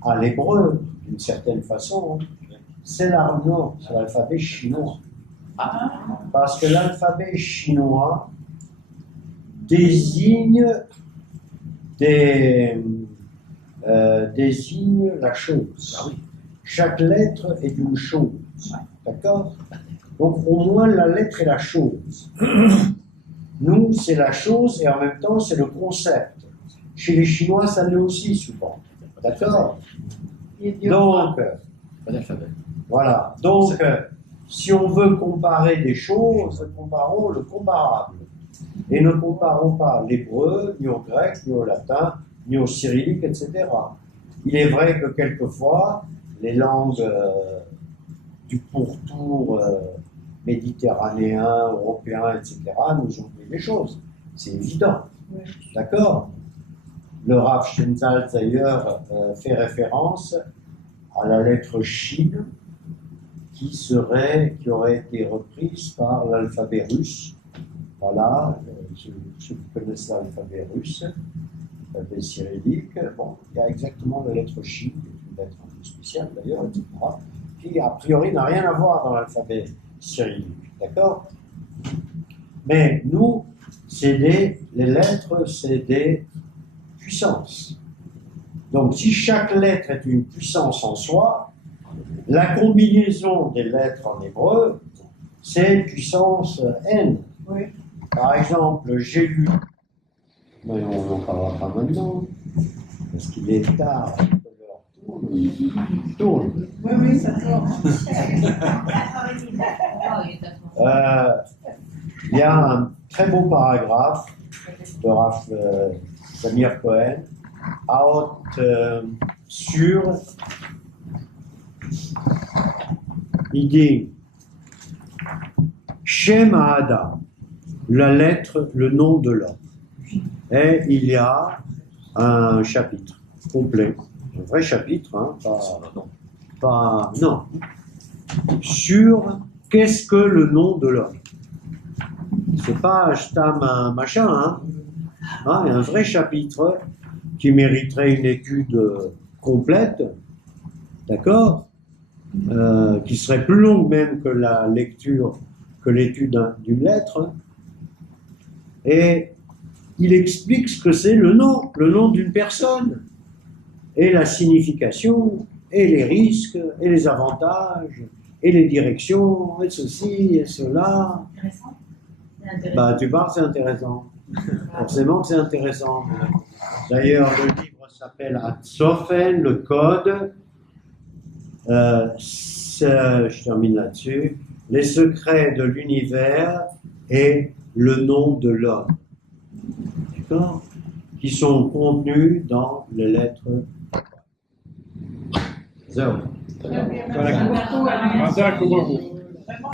à l'hébreu, d'une certaine façon, c'est l'alphabet chinois. Parce que l'alphabet chinois désigne la chose. Chaque lettre est une chose. D'accord? Donc au moins la lettre est la chose. Nous, c'est la chose et en même temps c'est le concept. Chez les Chinois, ça l'est aussi souvent. D'accord? Donc, voilà. Donc, si on veut comparer des choses, comparons le comparable. Et ne comparons pas l'hébreu, ni au grec, ni au latin, ni au cyrillique, etc. Il est vrai que quelquefois, les langues du pourtour méditerranéen, européen, etc., nous ont dit des choses. C'est évident. D'accord? Le Rav Steinsaltz, d'ailleurs, fait référence à la lettre Chine qui aurait été reprise par l'alphabet russe. Voilà, ceux qui connaissent l'alphabet russe, l'alphabet cyrillique, bon, il y a exactement la lettre Chine, qui est une lettre un peu spéciale d'ailleurs, etc., qui a priori n'a rien à voir dans l'alphabet cyrillique, d'accord? Mais nous, les lettres, c'est des puissances. Donc si chaque lettre est une puissance en soi, la combinaison des lettres en hébreu, c'est puissance n. Oui. Par exemple, j'ai lu, mais on n'en parlera pas maintenant, parce qu'il est tard, tourne. Oui, ça tourne. Il y a un très beau paragraphe de Rav Samir Cohen, sur, il dit, Shem Ha'adam, la lettre, le nom de l'homme. Et il y a un chapitre complet, un vrai chapitre, hein, non, sur qu'est-ce que le nom de l'homme. C'est pas Stam un machin, hein. Il y a un vrai chapitre qui mériterait une étude complète, d'accord, qui serait plus longue même que la lecture, que l'étude d'une lettre. Et il explique ce que c'est le nom d'une personne, et la signification, et les risques, et les avantages, et les directions, et ceci, et cela. Intéressant. Bah, tu parles, c'est intéressant. Forcément que c'est intéressant. D'ailleurs, le livre s'appelle Hatzofen, le code. Je termine là-dessus. Les secrets de l'univers et le nom de l'homme. D'accord? Qui sont contenus dans les lettres. Zéro. Très bien. Merci beaucoup, Alain. D'accord.